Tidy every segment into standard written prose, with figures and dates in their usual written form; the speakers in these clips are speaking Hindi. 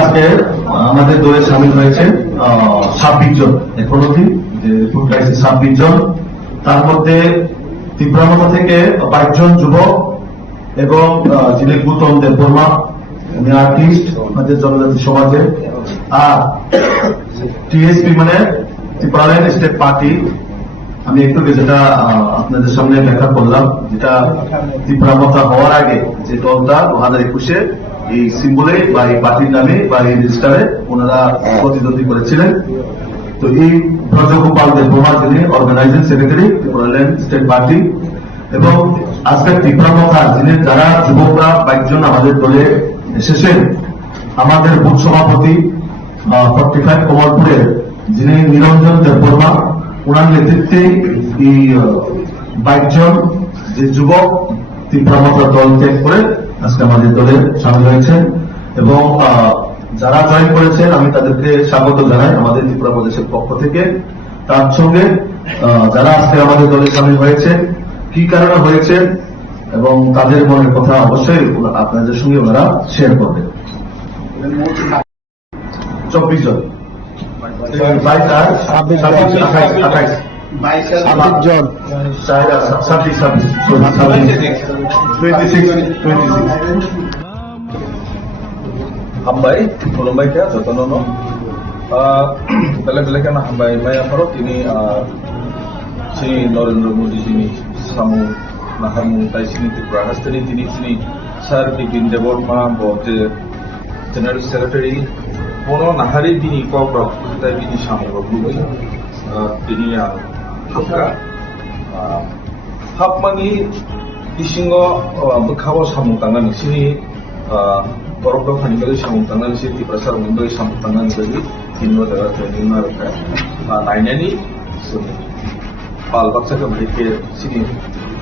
আজকে আমাদের দলে সামিল হয়েছে 26 জন, এখন অবধি যে রিপোর্ট পাইছে 26 জন। তার মধ্যে তীব্রামতা থেকে 22 জন যুবক এবং যিনি গৌতম দেববর্মা, উনি আর্টিস্ট আমাদের জনজাতি সমাজে। আর টিএসপি মানে ত্রিপুরাল্যান্ড স্টেট পার্টি, আমি একটু যেটা আপনাদের সামনে ব্যাখ্যা করলাম, যেটা তীব্রামতা হওয়ার আগে যে দলটা 2021-এ এই সিম্বলে বা এই পার্টির নামে বা এই রেজিস্টারে ওনারা প্রতিদ্বন্দ্বী করেছিলেন। তো এই ব্রজগোপাল দেববর্মা যিনি organising secretary Tripuraland state party, এবং আজকে তীব্রামতা যিনি যারা যুবকরা 22 জন আমাদের দলে এসেছেন, আমাদের বুথ সভাপতি 45 কমলপুরের যিনি নিরঞ্জন দেববর্মা, ওনার নেতৃত্বে এই 22 জন যে যুবক তীব্রামতা দল ত্যাগ করে আজকে আমাদের দলে সামিল হয়েছেন। এবং যারা জয়েন করেছেন আমি তাদেরকে স্বাগত জানাই আমাদের ত্রিপুরা প্রদেশের পক্ষ থেকে। তার সঙ্গে যারা আজকে আমাদের দলে সামিল হয়েছে, কি কারণে হয়েছে এবং তাদের মনের কথা অবশ্যই আপনাদের সঙ্গে ওনারা শেয়ার করবেন। 24 জন, 22 আর 26 জন, 26 হামবাই খুলুমবাই কে যতন বেলেগ বেলেগ হামবাই মাই আফারত তিনি শ্রী নরেন্দ্র মোদী যিনি সামু নাহামু তাই সিনি ত্রিপুরা হাস্তানি তিনি স্যার বিপিন দেববর্মা যে জেনারেল সেক্রেটারি কোনো নাহারি তিনি কক তাই বিনি সামু রগুবই তিনি হামকা হাবমানি ইসিঙ্গ বখাও সামু তাंगानि सिनि बरफ फानिबाय सामु तांगानि सि त्रिपुरा सारमोनबाय सामु तांगानि बायदि तिनबो दागा ट्रेनिं आरोखा नायनायनि बाल बाच्चाखौ भाइके सिनि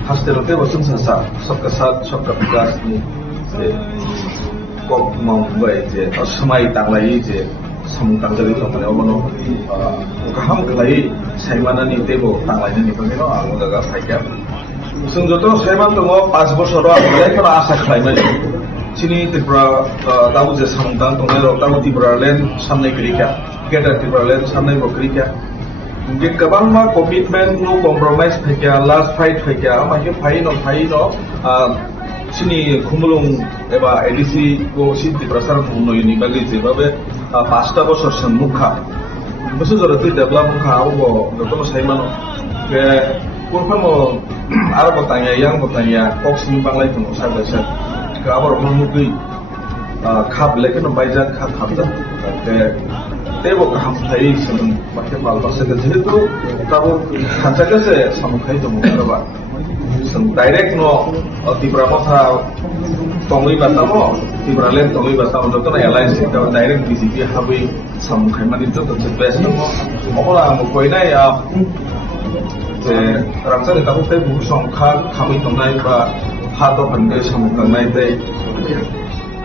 हास्टेलते बसन सासा सबका साथ सबका विकास नि जे कक मावबाय जे असमाय तांलायै जे सामु तांगारि दंमाने अबनो गाहाम गलायै साइमानानि देबो तांलायनि निफायनो आङो दागा फाइका जों जत साइमान दङ 5 बोसोराव आङो आसा खालामनाय सिनि त्रिपुरा दाबो जे सामदां दंनाय दाबो त्रिपुरालेण्ड सामनाय क्रिका गेदार त्रिपुरालेण्ड सामनाय क्रिका जे गोबां मा कमिटमेन्ट नो कम्प्रमाइज फैका लास्ट फाइट फैका माके फाइनो सिनि खुमलुं एबा एडिसि को सि त्रिपुरा सार बुंनोयनि बागै जेबाबे 5टा बोसोर सन्मुखा बोसोर जरति डेभलप मुखा आबो दतनो साइमानो के पुरफामो आरो बताया yang बताया कक्सनि बांलाय दङ सारबायसा गाबर मुगै खाब लेखन बायजा खाबदा के तेबो गाहाम थायो जों माके मालबासो जेहेतु गाबो खानसाकासे सामखाय दङ बा जों डाइरेक्ट न त्रिपुरा मथा तङै बातामो त्रिपुरालेण्ड तङै बातामो दतनो एलायन्स डाइरेक्ट बीजेपी हाबै सामखाय मानि दतनो बेस्ट दङ अबला आं कयनाय जे रामसानि दाबो बुसंखा खामै दंनाय बा हा दखाननि सामखांनाय दै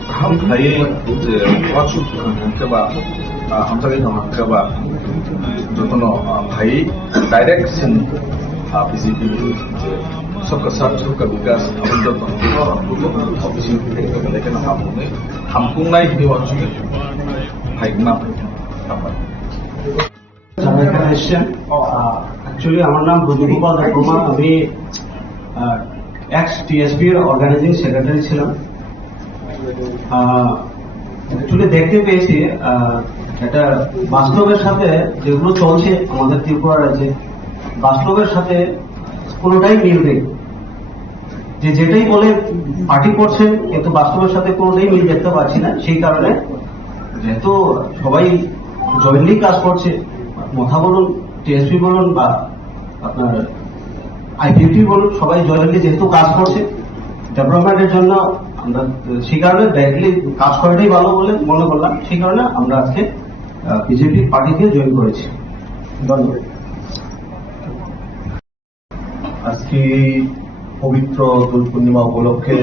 गाहाम थायो जे वासु खांखोबा हामसानि खांखोबा दतनो भाई डाइरेक्ट सिन बीजेपी सबका साथ सबका विकास हम दतनो अफिसियल के लेकिन हामकुंनाय नि वासु भाइना एक्चुअली আমার নাম ব্রজগোপাল দেববর্মা, আমি এক্স টিএসপি অর্গানাইজিং সেক্রেটারি ছিলাম। অ্যাকচুয়ালি দেখতে পেয়েছি এটা বাস্তবের সাথে যেগুলো চলছে আমাদের ত্রিপুরা রাজ্যে, বাস্তবের সাথে কোনোটাই মিল নেই। যেটাই বলে পার্টি করছেন, কিন্তু বাস্তবের সাথে কোনোটাই মিল দেখতে পাচ্ছি না। সেই কারণে যেহেতু সবাই জয়েন্টলি কাজ করছে, মথা বলুন, টিএসপি বলুন বা আপনার আইপিএফটি বলুন, সবাই জয়েন্টলি যেহেতু কাজ করছে ডেভেলপমেন্টের জন্য, আমরা সেই কারণে ডাইরেক্টলি কাজ করাটাই ভালো বলে মনে করলাম। সেই কারণে আমরা আজকে বিজেপি পার্টিকে জয়েন করেছি। ধন্যবাদ। আজকে পবিত্র দোল পূর্ণিমা উপলক্ষে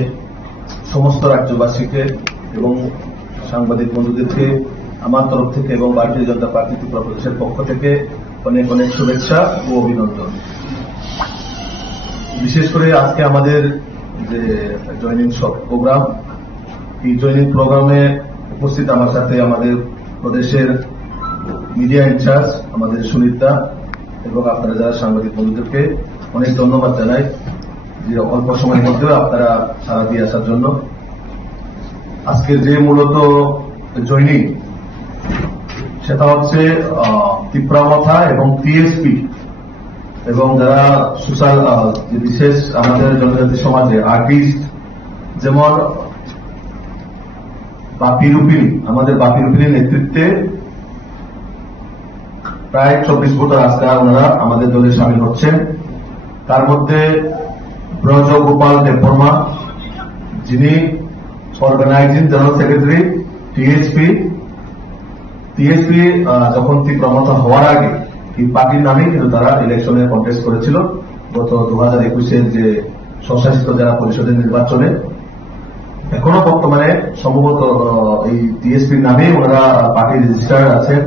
সমস্ত রাজ্যবাসীকে এবং সাংবাদিক বন্ধুদেরকে আমার তরফ থেকে এবং ভারতীয় জনতা পার্টি ত্রিপুরা প্রদেশের পক্ষ থেকে অনেক অনেক শুভেচ্ছা ও অভিনন্দন। বিশেষ করে আজকে আমাদের যে জয়নিং প্রোগ্রাম, এই জয়নিং প্রোগ্রামে উপস্থিত আমার সাথে আমাদের প্রদেশের মিডিয়া ইনচার্জ আমাদের সুনীতা এবং আপনারা যারা সাংবাদিক বন্ধুদেরকে অনেক ধন্যবাদ জানাই যে অল্প সময়ের মধ্যে আপনারা সাড়া দিয়ে আসার জন্য। আজকের যে মূলত জয়নিং, সেটা হচ্ছে ত্রিপুরামথা এবং টিএসপি এবং যারা সোশ্যাল বিশেষ আমাদের জনজাতি সমাজে আর্টিস্ট, যেমন বাপি রুপিনী, আমাদের বাপি রুপিনীর নেতৃত্বে প্রায় 24 ভোটার আজকে ওনারা আমাদের দলে সামিল হচ্ছেন। তার মধ্যে ব্রজ গোপাল দেববর্মা, যিনি অর্গানাইজিং জেনারেল সেক্রেটারি টিএসপি যখন ত্রিপুরামথা হওয়ার আগে এই পার্টির নামেই কিন্তু তারা ইলেকশনে কন্টেস্ট করেছিল গত 2021-এর যে স্বশাসিত জেলা পরিষদের নির্বাচনে। এখনো বর্তমানে সম্ভবত এই টিএসপির নামেই ওনারা পার্টি রেজিস্টার্ড আছেন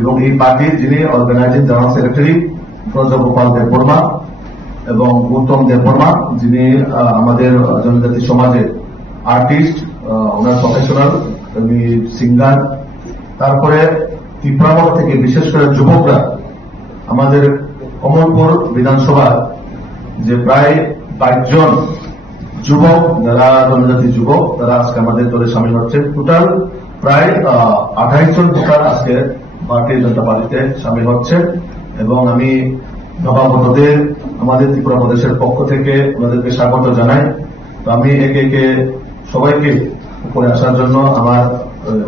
এবং এই পার্টির যিনি organising general secretary Braja Gopal Debbarma এবং গৌতম দেববর্মা, যিনি আমাদের জনজাতি সমাজের আর্টিস্ট, ওনার প্রফেশনাল সিঙ্গার। তারপরে ত্রিপুরামথা থেকে বিশেষ করে যুবকরা, আমাদের কমলপুর বিধানসভার যে প্রায় 22 জন যুবক, যারা জনজাতি যুবক, তারা আজকে আমাদের দলে সামিল হচ্ছে। টোটাল প্রায় 28 জন ভোটার আজকে ভারতীয় জনতা পার্টিতে সামিল হচ্ছে এবং আমি নবাগতদের আমাদের ত্রিপুরা প্রদেশের পক্ষ থেকে ওনাদেরকে স্বাগত জানাই। তো আমি একে একে সবাইকে উপরে আসার জন্য আমার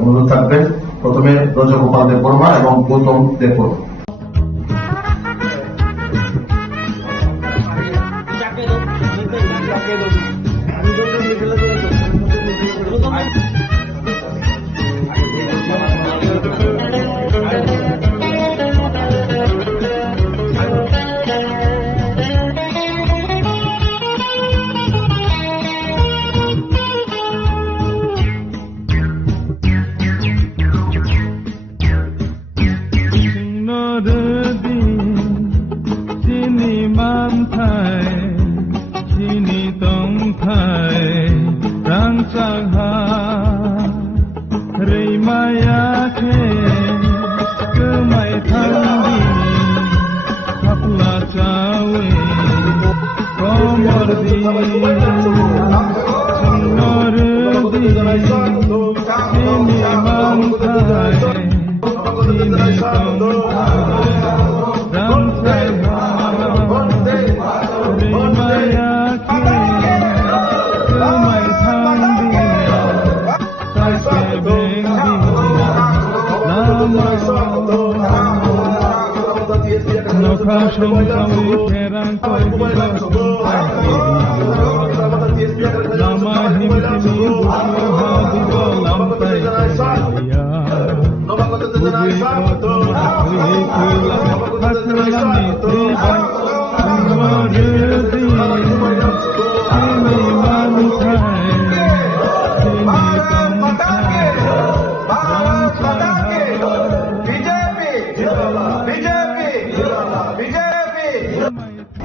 অনুরোধ থাকবে। প্রথমে ব্রজ গোপাল দেববর্মা এবং গৌতম দেববর্মা।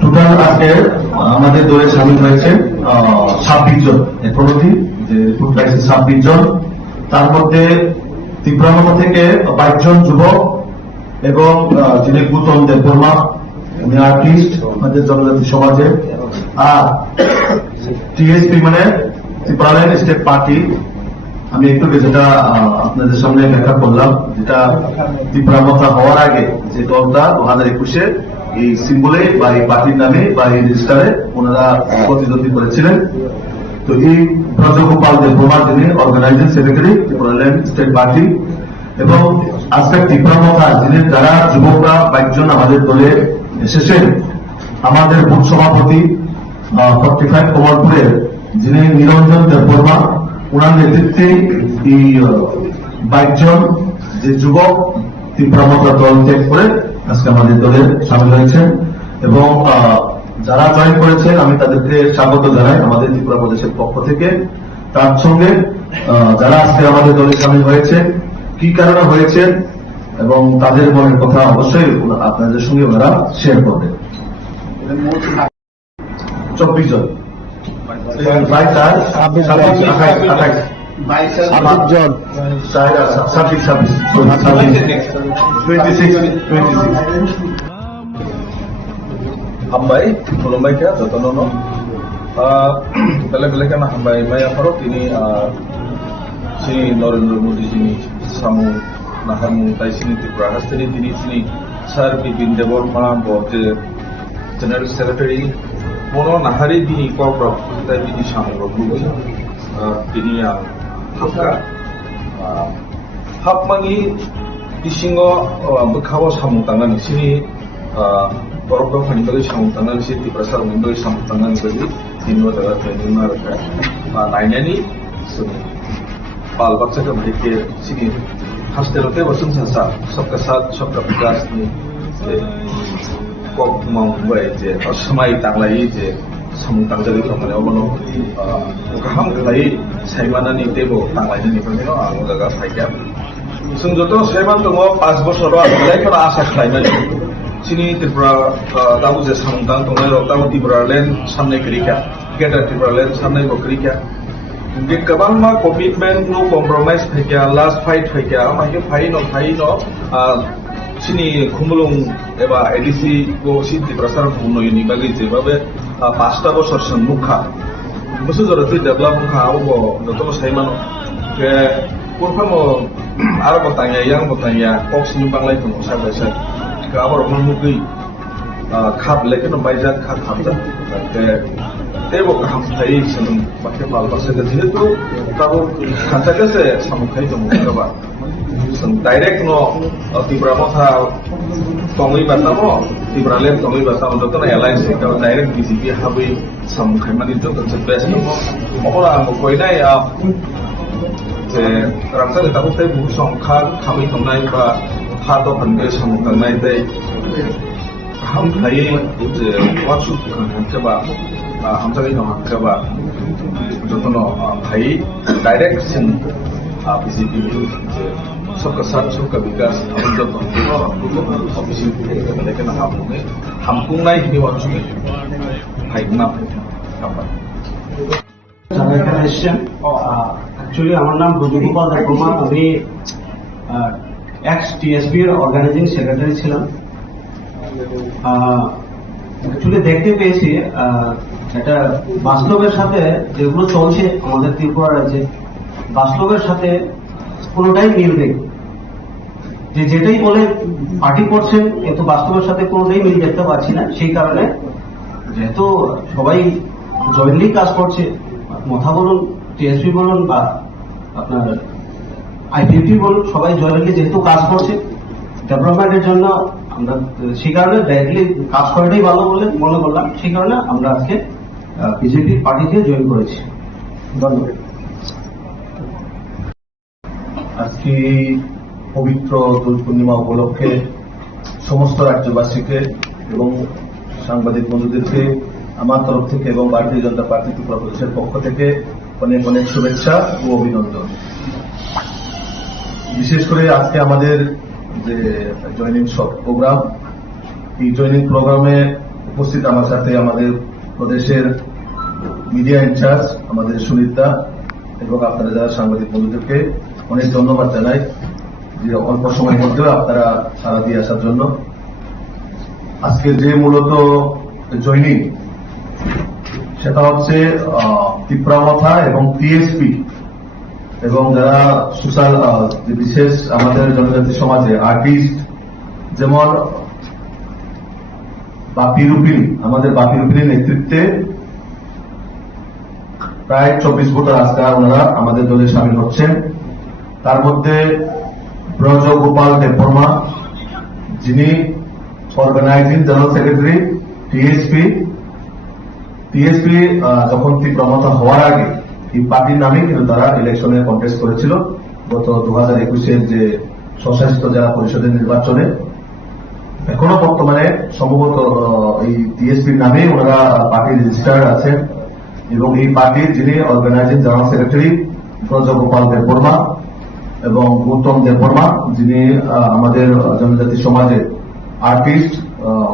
টোটাল আজকে আমাদের দলে সামিল হয়েছে 26 জন। এখন অবধি যে রিপোর্ট পাইছে 26 জন। তার মধ্যে ত্রিপুরামথা থেকে 22 জন যুবক এবং যিনি গৌতম দেববর্মা, উনি আর্টিস্ট আমাদের জনজাতি সমাজে। আর টিএসপি মানে ত্রিপুরাল্যান্ড স্টেট পার্টি, আমি একটু যেটা আপনাদের সামনে ব্যাখ্যা করলাম, যেটা তীব্রামতা হওয়ার আগে যে দলটা 2021-এ এই সিম্বলে বা এই পার্টির নামে বা এই রেজিস্টারে ওনারা প্রতিদ্বন্দ্বী করেছিলেন। তো এই ব্রজগোপাল দেববর্মা যিনি organising secretary Tripuraland state party, এবং আজকে তীব্রামতা যিনি যারা যুবকরা 22 জন আমাদের দলে এসেছেন, আমাদের বুথ সভাপতি 45 কমলপুরের যিনি নিরঞ্জন দেববর্মা, ওনার নেতৃত্বে এই 22 জন যে যুবক তীব্রামতা দল ত্যাগ করে আজকে আমাদের দলে সামিল হয়েছেন। এবং যারা জয়েন করেছেন আমি তাদেরকে স্বাগত জানাই আমাদের ত্রিপুরা প্রদেশের পক্ষ থেকে। তার সঙ্গে যারা আজকে আমাদের দলে সামিল হয়েছে, কি কারণে হয়েছে এবং তাদের মনের কথা অবশ্যই আপনাদের সঙ্গে ওনারা শেয়ার করবেন। 24 জন, 26 Hambai, Tulumbai kaya, Jotonono. Bela-bela kan hambai Maya Farok ini sini Narendra Modi sini samu nahamu tai sini Tripura Hastini sini Sir Bipin Deborma bote General Secretary Mono Nahari di Korprov tai bini samu rogu ini yang Hapka Hapmangi Isingo Bekawa samu tangan sini Borok Fanibali Samutangan City Prasar Window Samutangan Bali Tinwa Daga Training Naraka Nainani Suni Pal Baksa ka Bhike Sini Hasterote Wasum Sasa Sabka Sat Sabka Vikas ni Kok Mumbai je Samai Tanglai je Samutang Jali Kamane Obono Kaham Kalai Saimana ni Tebo Tanglai ni Pamino Ang Daga Faika Sungjoto Saiman Tungo 5 বছর আগে করা আশা খাইমাই Sini Tripura tahu je samutang tunggu tahu Tripuraland samne kerja, kita Tripuraland samne bekerja. Di kabang ma commitment no compromise kerja, last fight kerja, macam fight no. Sini kumulung eba edisi go si Tripura kuno ini bagi jebabe pasta bo sorsen mukha. Musuh joroti develop mukha aku bo dokter saya mano ke kurang mo arah bertanya kok sini banglai tuh saya Kabar mengukui khap lekin baizat khap ke tebo kham thai senum pakai mal pasal jadi tu tahu kata kese samukai tu mukaba sen direct no Tripura motha tongui batamo Tripura lem tongui batamo tu na alliance kalau direct BJP habi samukai mani tu kan best orang mukoi nai je rasa tahu teh buku songkha kami tongnai ba Hado pandai samutang naik deh, ham thai je waktu kan keba, ham cakap itu keba, jotono thai direct sin BJP सबका साथ सबका विकास हम जब ऑफिस लेकिन हमको नहीं ही वाचु में फाइटना যারা এখানে এসেছেন, অ্যাকচুয়ালি আমার নাম ব্রজগোপাল দেববর্মা, আমি ex-TSP এর অর্গানাইজিং সেক্রেটারি ছিলাম। অ্যাকচুয়ালি দেখতে পেয়েছি এটা বাস্তবের সাথে যেগুলো চলছে আমাদের ত্রিপুরা রাজ্যে, বাস্তবের সাথে কোনোটাই মিল নেই। যেটাই বলে পার্টি করছেন কিন্তু বাস্তবের সাথে কোনোটাই মিল দেখতে পাচ্ছি না। সেই কারণে যেহেতু সবাই জয়েন্টলি কাজ করছে, মথা বলুন, টিএসপি বলুন বা আপনার আইপিপি বলুন, সবাই জয়েন্টলি যেহেতু কাজ করছে ডেভেলপমেন্টের জন্য, আমরা সেই কারণে ডাইরেক্টলি কাজ করাটাই ভালো বলে মনে করলাম। সেই কারণে আমরা আজকে বিজেপি পার্টিতে জয়েন করেছি। ধন্যবাদ। আজকে পবিত্র দোল পূর্ণিমা উপলক্ষে সমস্ত রাজ্যবাসীকে এবং সাংবাদিক বন্ধুদেরকে আমার তরফ থেকে এবং ভারতীয় জনতা পার্টি ত্রিপুরা প্রদেশের পক্ষ থেকে অনেক অনেক শুভেচ্ছা ও অভিনন্দন। বিশেষ করে আজকে আমাদের যে জয়নিং প্রোগ্রাম, এই জয়নিং প্রোগ্রামে উপস্থিত আমার সাথে আমাদের প্রদেশের মিডিয়া ইনচার্জ আমাদের সুনীতা এবং আপনারা যারা সাংবাদিক বন্ধুদেরকে অনেক ধন্যবাদ জানাই যে অল্প সময়ের মধ্যেও আপনারা সাড়া দিয়ে আসার জন্য। আজকে যে মূলত জয়নিং সেটা হচ্ছে ত্রিপুরা মথা এবং টিএসপি এবং যারা সোশ্যাল বিশেষ আমাদের জনজাতি সমাজে আর্টিস্ট যেমন বাপি রুপিনী, আমাদের বাপি রুপিনীর নেতৃত্বে প্রায় 24 ভোটার আজকে ওনারা আমাদের দলে সামিল হচ্ছেন। তার মধ্যে ব্রজ গোপাল দেববর্মা, যিনি অর্গানাইজিং জেনারেল সেক্রেটারি টিএসপি যখন তীব্রমতা হওয়ার আগে এই পার্টির নামে কিন্তু তারা ইলেকশনে কন্টেস্ট করেছিল গত 2021-এর যে স্বশাসিত জেলা পরিষদের নির্বাচনে। এখনো বর্তমানে সম্ভবত এই টিএসপির নামে ওনারা পার্টি রেজিস্টার্ড আছেন এবং এই পার্টির যিনি organising general secretary Brajagopal Debbarma এবং গৌতম দেববর্মা, যিনি আমাদের জনজাতি সমাজে আর্টিস্ট,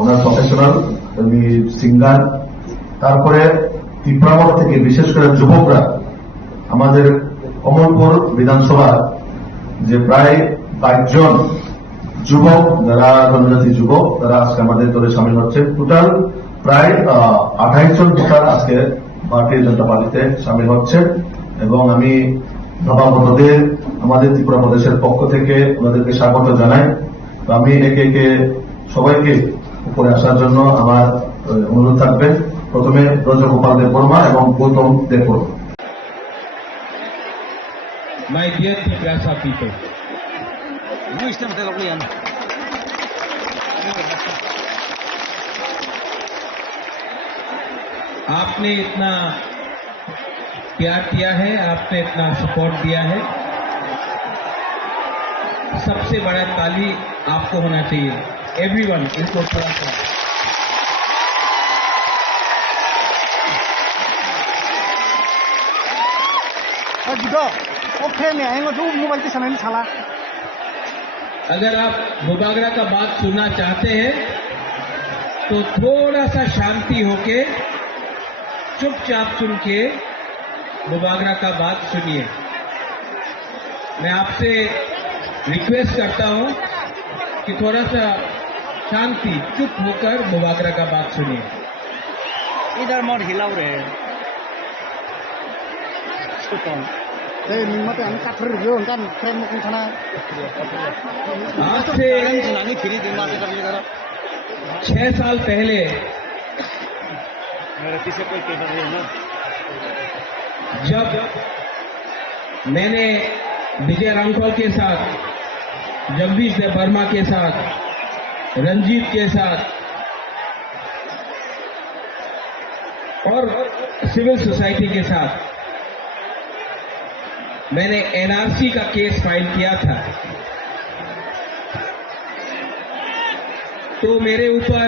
ওনার প্রফেশনাল, উনি সিঙ্গার। তারপরে তীব্রামত থেকে বিশেষ করে যুবকরা, আমাদের কমলপুর বিধানসভার যে প্রায় 22 জন যুবক, যারা জনজাতি যুবক, তারা আজকে আমাদের দলে সামিল হচ্ছে। টোটাল প্রায় 28 জন ভোটার আজকে ভারতীয় জনতা পার্টিতে সামিল হচ্ছে এবং আমি নবাগতদের আমাদের ত্রিপুরা প্রদেশের পক্ষ থেকে ওনাদেরকে স্বাগত জানাই। তো আমি একে একে সবাইকে উপরে আসার জন্য আমার অনুরোধ থাকবে। প্রথমে ব্রজগোপাল দেববর্মা এবং Gautam Debbarma. My dear Tiprasa people, आपने इतना प्यार किया है, आपने इतना सपोर्ट दिया है, सबसे बड़ा ताली आपको होना चाहिए। एवरीवन इनको थोड़ा सा अगर आप बुबागरा का बात सुनना चाहते हैं तो थोड़ा सा शांति होके चुपचाप सुन के बुबागरा का बात सुनिए। मैं आपसे रिक्वेस्ट करता हूं कि थोड़ा सा शांति, चुप होकर बुबागरा का बात सुनिए। इधर मत हिलाओ रे आज से 6 साल पहले जब मैंने विजय रामखोल के साथ, जगदीश देवबर्मा के साथ, रंजीत के साथ और सिविल सोसाइटी के साथ मैंने एनआरसी का केस फाइल किया था, तो मेरे ऊपर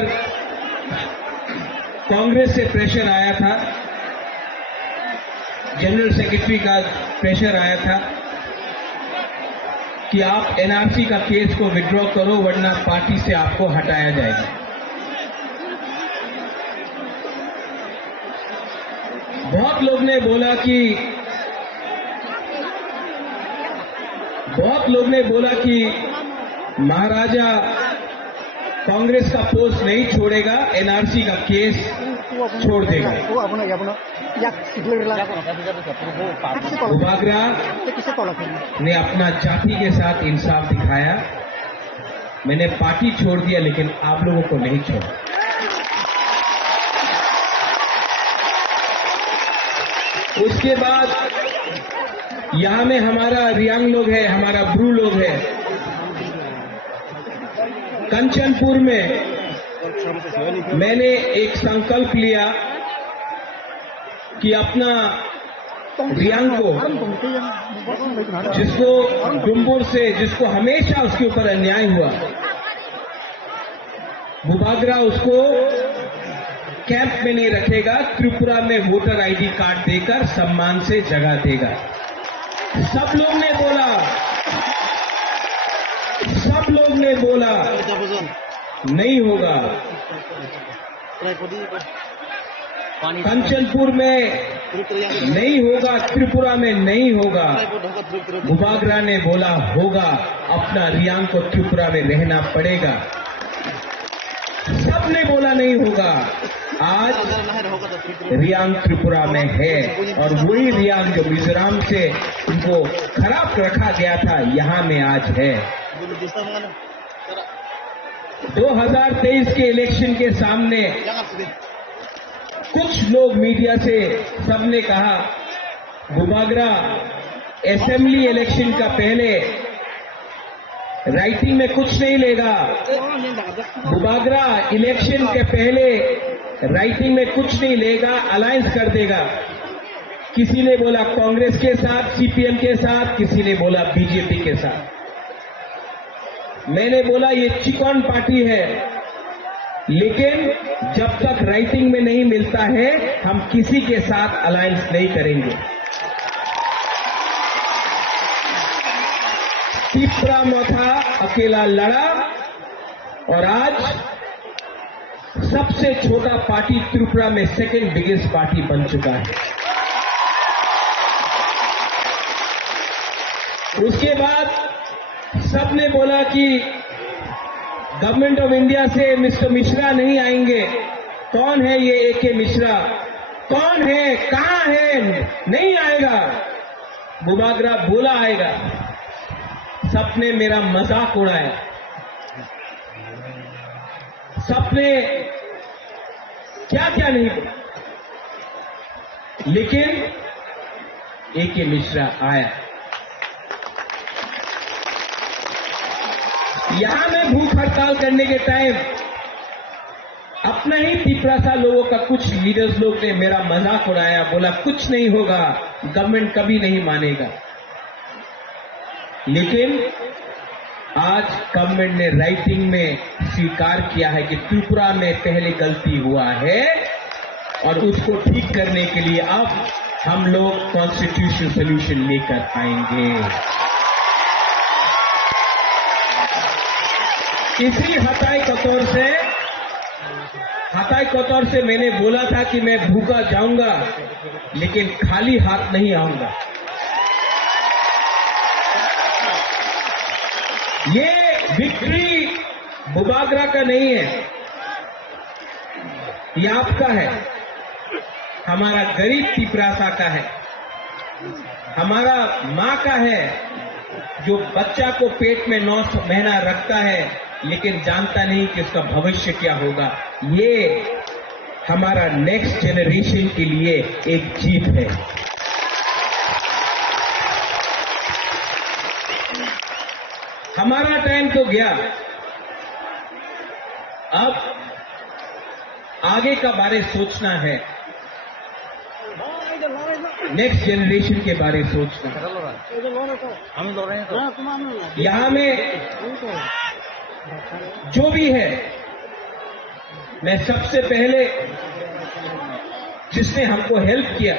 कांग्रेस से प्रेशर आया था, जनरल सेक्रेटरी का प्रेशर आया था कि आप एनआरसी का केस को विड्रॉ करो वरना पार्टी से आपको हटाया जाएगा। बहुत लोग ने बोला कि महाराजा कांग्रेस का पोस्ट नहीं छोड़ेगा, एनआरसी का केस छोड़ देगा। बुबागरा ने अपना जाति के साथ इंसाफ दिखाया। मैंने पार्टी छोड़ दिया लेकिन आप लोगों को नहीं छोड़ा। उसके बाद यहां में हमारा रियांग लोग है, हमारा ब्रू लोग है। कंचनपुर में मैंने एक संकल्प लिया कि अपना रियांग को, जिसको डुम्बुर से, जिसको हमेशा उसके ऊपर अन्याय हुआ, बुबागरा उसको कैंप में नहीं रखेगा, त्रिपुरा में वोटर आईडी कार्ड देकर सम्मान से जगह देगा। सब लोग ने बोला नहीं होगा। कंचनपुर में नहीं होगा, त्रिपुरा में नहीं होगा। बुबागरा ने बोला होगा, अपना रियांग को त्रिपुरा में रहना पड़ेगा। सबने बोला नहीं होगा, आज रियांग त्रिपुरा में है और वही रियांग जो मिजोरम से उनको खराब रखा गया था यहाँ में आज है। 2023 के इलेक्शन के सामने कुछ लोग मीडिया से सबने कहा बुबागरा असेंबली इलेक्शन का पहले राइटिंग में कुछ नहीं लेगा, बुबागरा इलेक्शन के पहले राइटिंग में कुछ नहीं लेगा, अलायंस कर देगा। किसी ने बोला कांग्रेस के साथ, सीपीएम के साथ, किसी ने बोला बीजेपी के साथ। मैंने बोला ये चिकन पार्टी है, लेकिन जब तक राइटिंग में नहीं मिलता है हम किसी के साथ अलायंस नहीं करेंगे। तीसरा मौका अकेला लड़ा और आज सबसे छोटा पार्टी त्रिपुरा में सेकंड बिगेस्ट पार्टी बन चुका है। उसके बाद सबने बोला कि गवर्नमेंट ऑफ इंडिया से मिस्टर मिश्रा नहीं आएंगे। कौन है ये एके मिश्रा? कौन है? कहां है? नहीं आएगा। बुबागरा बोला आएगा। सबने मेरा मजाक उड़ाया, सबने क्या क्या नहीं बोला, लेकिन एके मिश्रा आया। यहां मैं भूख हड़ताल करने के टाइम अपना ही तिपरासा लोगों का कुछ लीडर्स लोग ने मेरा मजाक उड़ाया, बोला कुछ नहीं होगा, गवर्नमेंट कभी नहीं मानेगा। लेकिन आज गवर्नमेंट ने राइटिंग में स्वीकार किया है कि त्रिपुरा में पहले गलती हुआ है और उसको ठीक करने के लिए अब हम लोग कॉन्स्टिट्यूशन सोल्यूशन लेकर आएंगे। इसी हताई कतौर से मैंने बोला था कि मैं भूखा जाऊंगा लेकिन खाली हाथ नहीं आऊंगा। ये विक्ट्री बुबागरा का नहीं है, ये आपका है, हमारा गरीब तिपरासा का है, हमारा मां का है जो बच्चा को पेट में 9 महीना रखता है लेकिन जानता नहीं कि उसका भविष्य क्या होगा। ये हमारा नेक्स्ट जनरेशन के लिए एक जीत है। हमारा टाइम तो गया, अब आगे का बारे सोचना है, नेक्स्ट जनरेशन के बारे सोचना। यहां में जो भी है, मैं सबसे पहले जिसने हमको हेल्प किया,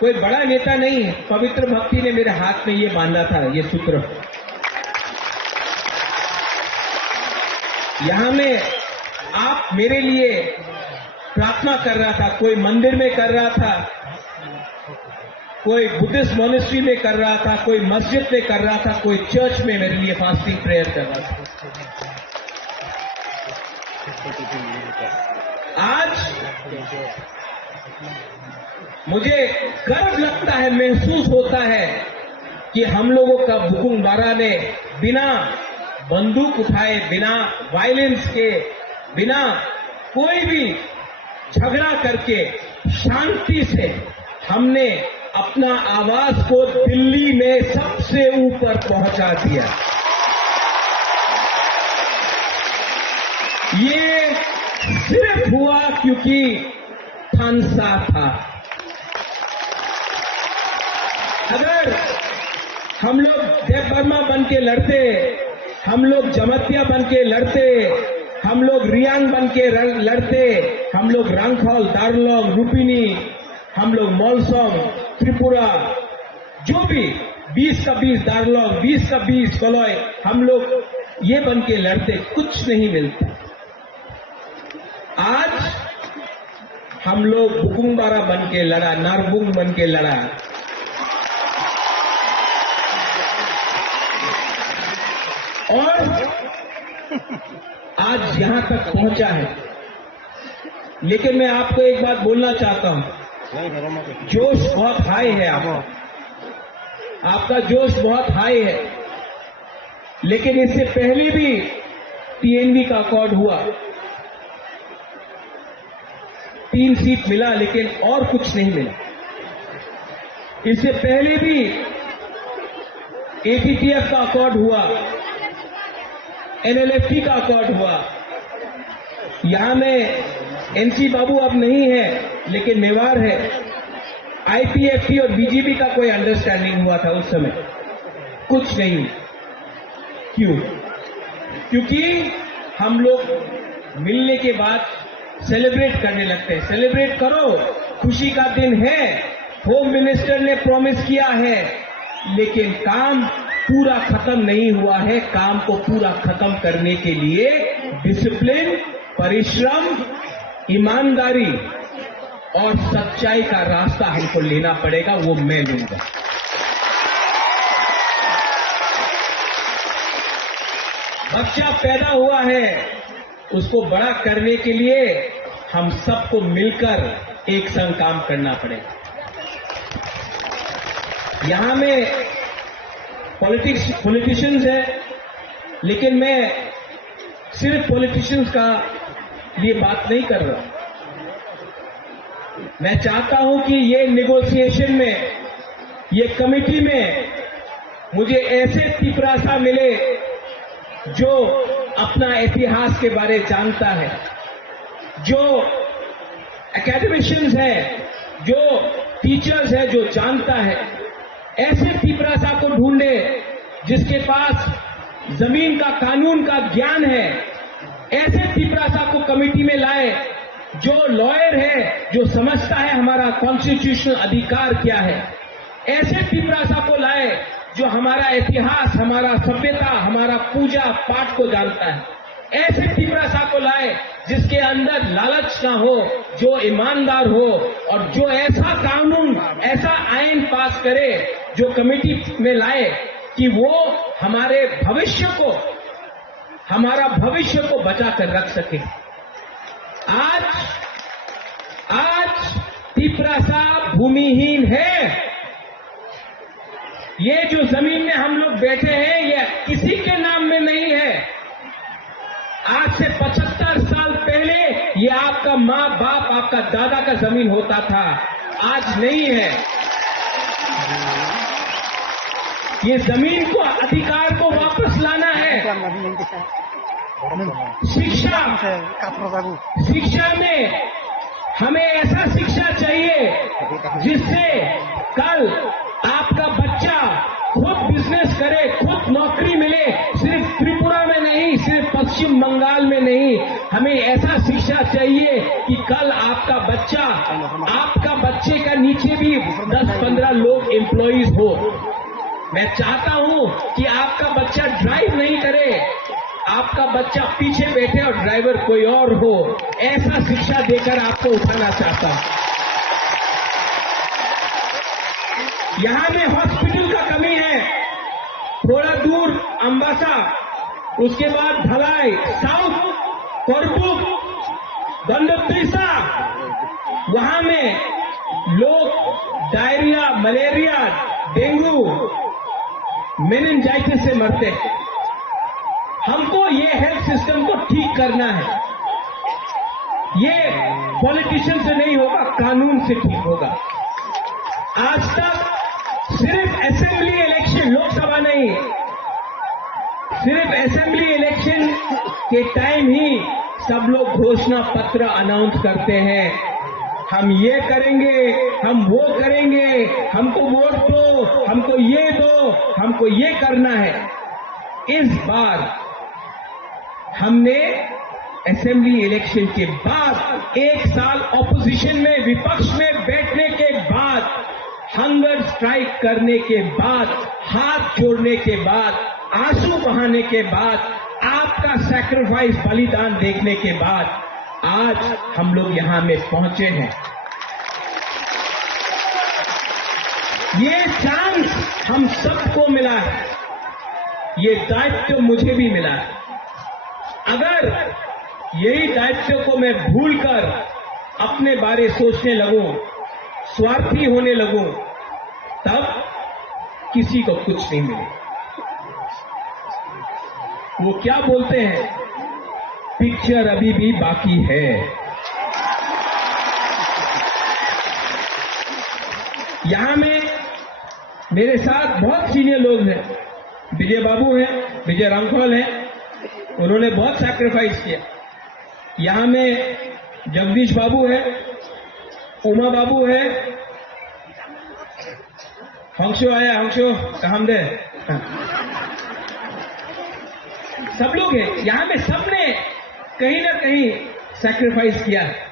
कोई बड़ा नेता नहीं है, पवित्र भक्ति ने मेरे हाथ में ये बांधा था, ये सूत्र। यहां में आप मेरे लिए प्रार्थना कर रहा था, कोई मंदिर में कर रहा था, कोई बुद्धिस्ट मॉनेस्ट्री में कर रहा था, कोई मस्जिद में कर रहा था, कोई चर्च में मेरे लिए फास्टिंग प्रेयर कर रहा था। आज मुझे गर्व लगता है, महसूस होता है कि हम लोगों का बुकुंग बारा ने बिना बंदूक उठाए, बिना वायलेंस के, बिना कोई भी झगड़ा करके शांति से हमने अपना आवाज को दिल्ली में सबसे ऊपर पहुंचा दिया। ये सिर्फ हुआ क्योंकि थानसा था। अगर हम लोग देव वर्मा बन के लड़ते, हम लोग जमतिया बन के लड़ते, हम लोग रियांग बन के लड़ते, हम लोग रांगखॉल, दार्लोंग, रुपिनी, हम लोग मॉलसोम, त्रिपुरा, जो भी 20 का 20 दार्लोंग, 20 का 20 कलोय, हम लोग ये बन के लड़ते, कुछ नहीं मिलता। आज हम लोग बुकुंग बारा बन के लड़ा, नारबुंग बन के लड़ा। और आज यहां तक पहुंचा है। लेकिन मैं आपको एक बात बोलना चाहता हूं, जोश बहुत हाई है आपका जोश बहुत हाई है। लेकिन इससे पहले भी टीएनवी का अकॉर्ड हुआ, 3 सीट मिला, लेकिन और कुछ नहीं मिला। इससे पहले भी एटीटीएफ का अकॉर्ड हुआ, एनएलएफटी का अकॉर्ड हुआ। यहां में एनसी बाबू अब नहीं है, लेकिन मेवाड़ है। आईपीएफटी और बीजेपी का कोई अंडरस्टैंडिंग हुआ था उस समय, कुछ नहीं। क्यों? क्योंकि हम लोग मिलने के बाद सेलिब्रेट करने लगते हैं। सेलिब्रेट करो, खुशी का दिन है, होम मिनिस्टर ने प्रॉमिस किया है, लेकिन काम पूरा खत्म नहीं हुआ है। काम को पूरा खत्म करने के लिए डिसिप्लिन, परिश्रम, ईमानदारी और सच्चाई का रास्ता हमको लेना पड़ेगा, वो मैं लूंगा। बच्चा पैदा हुआ है, उसको बड़ा करने के लिए हम सबको मिलकर एक संग काम करना पड़ेगा। यहां में पॉलिटिशियंस है, लेकिन मैं सिर्फ पॉलिटिशियंस का ये बात नहीं कर रहा। मैं चाहता हूं कि ये नेगोशिएशन में, ये कमेटी में मुझे ऐसे तिपरासा मिले जो अपना इतिहास के बारे जानता है, जो एकेडमिशियंस है, जो टीचर्स है, जो जानता है। ऐसे तिपरासा को ढूंढे जिसके पास जमीन का, कानून का ज्ञान है। ऐसे तिपरासा को कमेटी में लाए जो लॉयर है, जो समझता है हमारा कॉन्स्टिट्यूशनल अधिकार क्या है। ऐसे तिपरासा को लाए जो हमारा इतिहास, हमारा सभ्यता, हमारा पूजा पाठ को जानता है। ऐसे तिपरासा को लाए जिसके अंदर लालच ना हो, जो ईमानदार हो, और जो ऐसा कानून, ऐसा आईन पास करे, जो कमेटी में लाए कि वो हमारे भविष्य को, हमारा भविष्य को बचा कर रख सके। आज तिपरासा भूमिहीन है। ये जो जमीन में हम लोग बैठे हैं, ये किसी के नाम में नहीं है। आज से 75 साल पहले ये आपका माँ बाप, आपका दादा का जमीन होता था, आज नहीं है। ये जमीन को, अधिकार को वापस लाना है। शिक्षा में हमें ऐसा शिक्षा चाहिए जिससे कल आपका बच्चा खुद बिजनेस करे, खुद नौकरी मिले। सिर्फ त्रिपुरा में नहीं, सिर्फ पश्चिम बंगाल में नहीं, हमें ऐसा शिक्षा चाहिए कि कल आपका बच्चा, आपका बच्चे का नीचे भी 10-15 लोग एम्प्लॉइज हो। मैं चाहता हूं कि आपका बच्चा ड्राइव नहीं करे, आपका बच्चा पीछे बैठे और ड्राइवर कोई और हो। ऐसा शिक्षा देकर आपको उठाना चाहता हूं। यहां में हॉस्पिटल का कमी है, थोड़ा दूर अंबासा, उसके बाद धलाई, साउथ कोरबुक, गंडोत्रिसा, वहां में लोग डायरिया, मलेरिया, डेंगू, मेनिंजाइटिस से मरते हैं। हमको ये हेल्थ सिस्टम को ठीक करना है। ये पॉलिटिशियन से नहीं होगा, कानून से ठीक होगा। आज तक सिर्फ असेंबली इलेक्शन, लोकसभा नहीं, सिर्फ असेंबली इलेक्शन के टाइम ही सब लोग घोषणा पत्र अनाउंस करते हैं। हम ये करेंगे, हम वो करेंगे, हमको वोट दो, हमको ये दो, हमको ये करना है। इस बार हमने असेंबली इलेक्शन के बाद, 1 साल ऑपोजिशन में, विपक्ष में बैठने के बाद, हंगर स्ट्राइक करने के बाद, हाथ जोड़ने के बाद, आंसू बहाने के बाद, आपका सैक्रिफाइस, बलिदान देखने के बाद आज हम लोग यहां में पहुंचे हैं। ये चांस हम सबको मिला है, ये दायित्व मुझे भी मिला है। अगर यही दायित्व को मैं भूलकर अपने बारे सोचने लगूं, स्वार्थी होने लगूं, तब किसी को कुछ नहीं मिले। वो क्या बोलते हैं, पिक्चर अभी भी बाकी है। यहां में मेरे साथ बहुत सीनियर लोग हैं, विजय बाबू हैं, विजय रामखोल हैं, उन्होंने बहुत सैक्रिफाइस किया। यहां में जगदीश बाबू है, उमा बाबू है, हंसो आया, हंसो हम दे, सब लोग हैं यहां में, सबने कहीं ना कहीं सैक्रिफाइस किया है।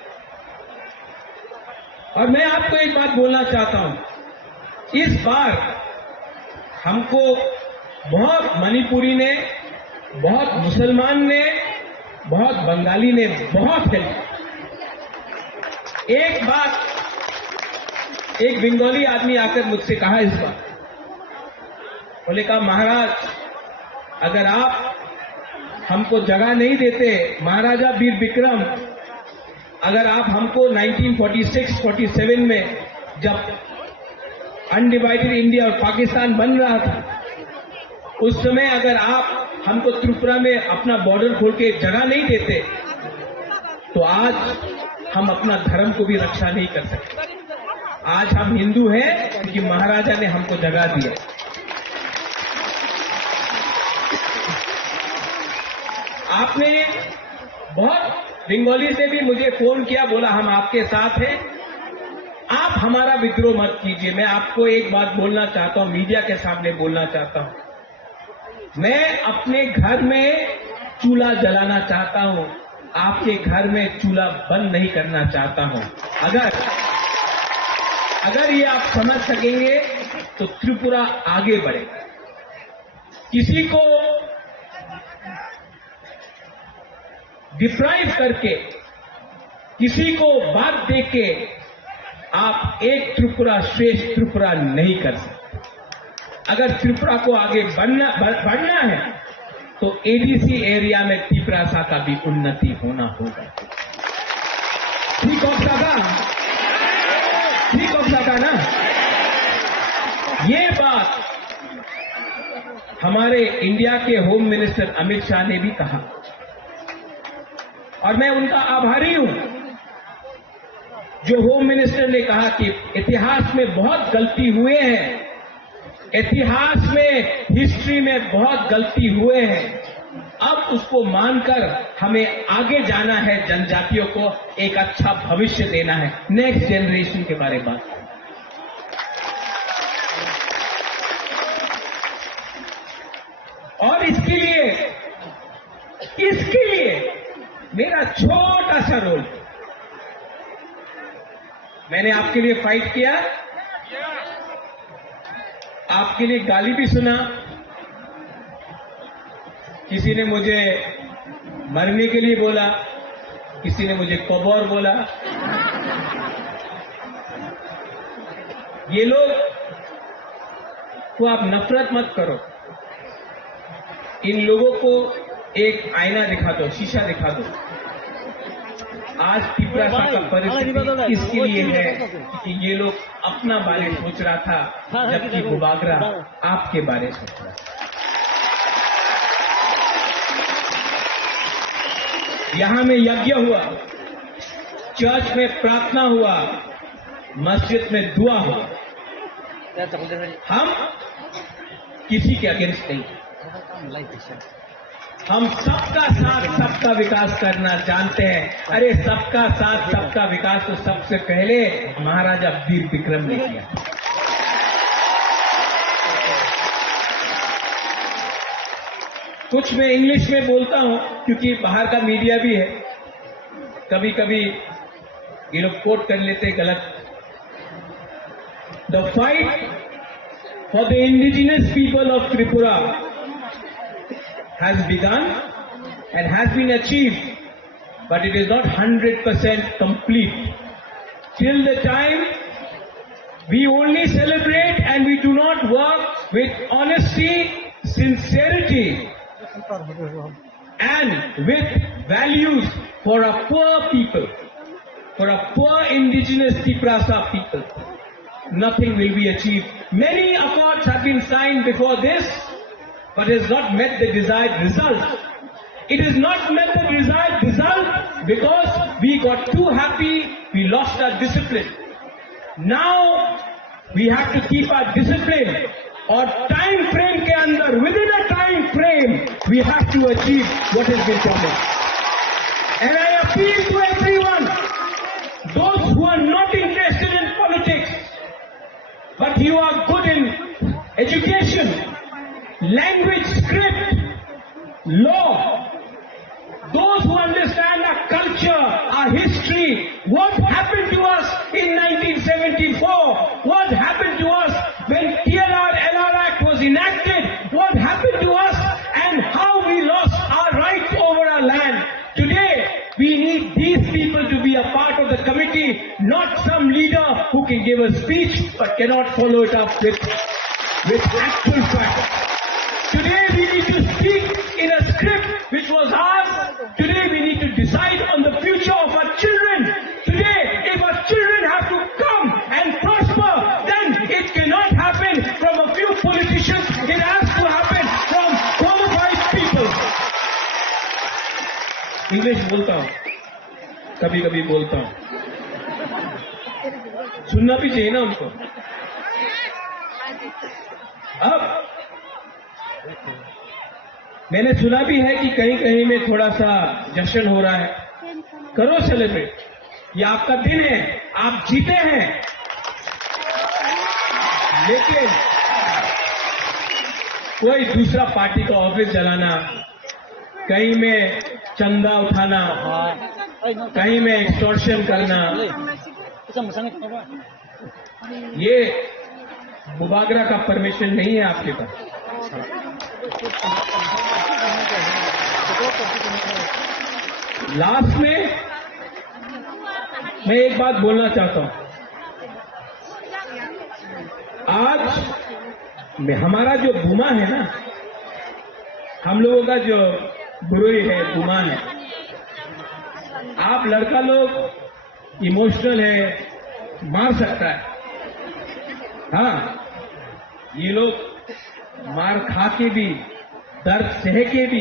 और मैं आपको एक बात बोलना चाहता हूं, इस बार हमको बहुत मणिपुरी ने, बहुत मुसलमान ने, बहुत बंगाली ने बहुत हेल्प। एक बात, एक बंगाली आदमी आकर मुझसे कहा इस बार, बोले कहा महाराज अगर आप हमको जगह नहीं देते, महाराजा वीर विक्रम अगर आप हमको 1946-47 में जब अनडिवाइडेड इंडिया और पाकिस्तान बन रहा था, उस समय अगर आप हमको त्रिपुरा में अपना बॉर्डर खोल के जगह नहीं देते, तो आज हम अपना धर्म को भी रक्षा नहीं कर सकते। आज हम हिंदू हैं क्योंकि महाराजा ने हमको जगह दिया। आपने बहुत बंगाली से भी मुझे फोन किया, बोला हम आपके साथ हैं, आप हमारा विद्रोह मत कीजिए। मैं आपको एक बात बोलना चाहता हूं, मीडिया के सामने बोलना चाहता हूं, मैं अपने घर में चूल्हा जलाना चाहता हूं, आपके घर में चूल्हा बंद नहीं करना चाहता हूं। अगर ये आप समझ सकेंगे तो त्रिपुरा आगे बढ़ेगा। किसी को डिप्राइव करके, किसी को बात देके आप एक त्रिपुरा श्रेष्ठ त्रिपुरा नहीं कर सकते। अगर त्रिपुरा को आगे बढ़ना है तो एडीसी एरिया में त्रिपुरा का भी उन्नति होना होगा। ठीक होगा ना? ये बात हमारे इंडिया के होम मिनिस्टर अमित शाह ने भी कहा और मैं उनका आभारी हूं, जो होम मिनिस्टर ने कहा कि इतिहास में बहुत गलती हुए हैं, इतिहास में, हिस्ट्री में बहुत गलती हुए हैं, अब उसको मानकर हमें आगे जाना है, जनजातियों को एक अच्छा भविष्य देना है, नेक्स्ट जनरेशन के बारे में बात। और इसके लिए मेरा छोटा सा रोल, मैंने आपके लिए फाइट किया, आपके लिए गाली भी सुना, किसी ने मुझे मरने के लिए बोला, किसी ने मुझे कबौर बोला। ये लोग को आप नफरत मत करो, इन लोगों को एक आईना दिखा दो, शीशा दिखा दो। आज त्रिपुरा का परिस्थिति इसके लिए है कि ये लोग अपना बारे सोच रहा था, जबकि बुबागरा आपके बारे सोच रहा था। यहां में यज्ञ हुआ, चर्च में प्रार्थना हुआ, मस्जिद में दुआ हुआ। हम किसी के अगेंस्ट नहीं, हम सबका साथ सबका विकास करना जानते हैं। अरे सबका साथ सबका विकास तो सबसे पहले महाराजा वीर विक्रम ने किया। कुछ मैं इंग्लिश में बोलता हूं क्योंकि बाहर का मीडिया भी है, कभी कभी ये लोग कोट कर लेते गलत। The fight for the indigenous people of Tripura has begun and has been achieved, but it is not 100% complete. Till the time we only celebrate and we do not work with honesty, sincerity, and with values for a poor people, for a poor indigenous Tiprasa people, nothing will be achieved. Many accords have been signed before this, but has not met the desired result. It has not met the desired result because we got too happy, we lost our discipline. Now we have to keep our discipline, और time frame के अंदर, within a time frame, we have to achieve what has been promised. And I appeal to everyone, those who are not interested in politics, but you are good in education, language, script, law, those who understand our culture, our history, what happened to us in 1974, what happened to us when TLR-LR Act was enacted, what happened to us and how we lost our rights over our land. Today, we need these people to be a part of the committee, not some leader who can give a speech but cannot follow it up with actual facts. Today we need to speak in a script which was ours. Today we need to decide on the future of our children. Today, if our children have to come and prosper, then it cannot happen from a few politicians. It has to happen from qualified people. English बोलता हूँ, कभी कभी बोलता हूँ, सुनना भी चाहिए ना उनको. अब मैंने सुना भी है कि कहीं कहीं में थोड़ा सा जश्न हो रहा है. करो सेलिब्रेट, ये आपका दिन है, आप जीते हैं. लेकिन कोई दूसरा पार्टी का ऑफिस जलाना, कहीं में चंदा उठाना, कहीं में एक्सटॉर्शन करना, ये मुबागरा का परमिशन नहीं है आपके पास. लास्ट में मैं एक बात बोलना चाहता हूं. आज हमारा जो बुमा है ना, हम लोगों का जो बुरुई है, बुमा है. आप लड़का लोग इमोशनल है, मार सकता है. हाँ, ये लोग मार खा के भी, दर्द सह के भी,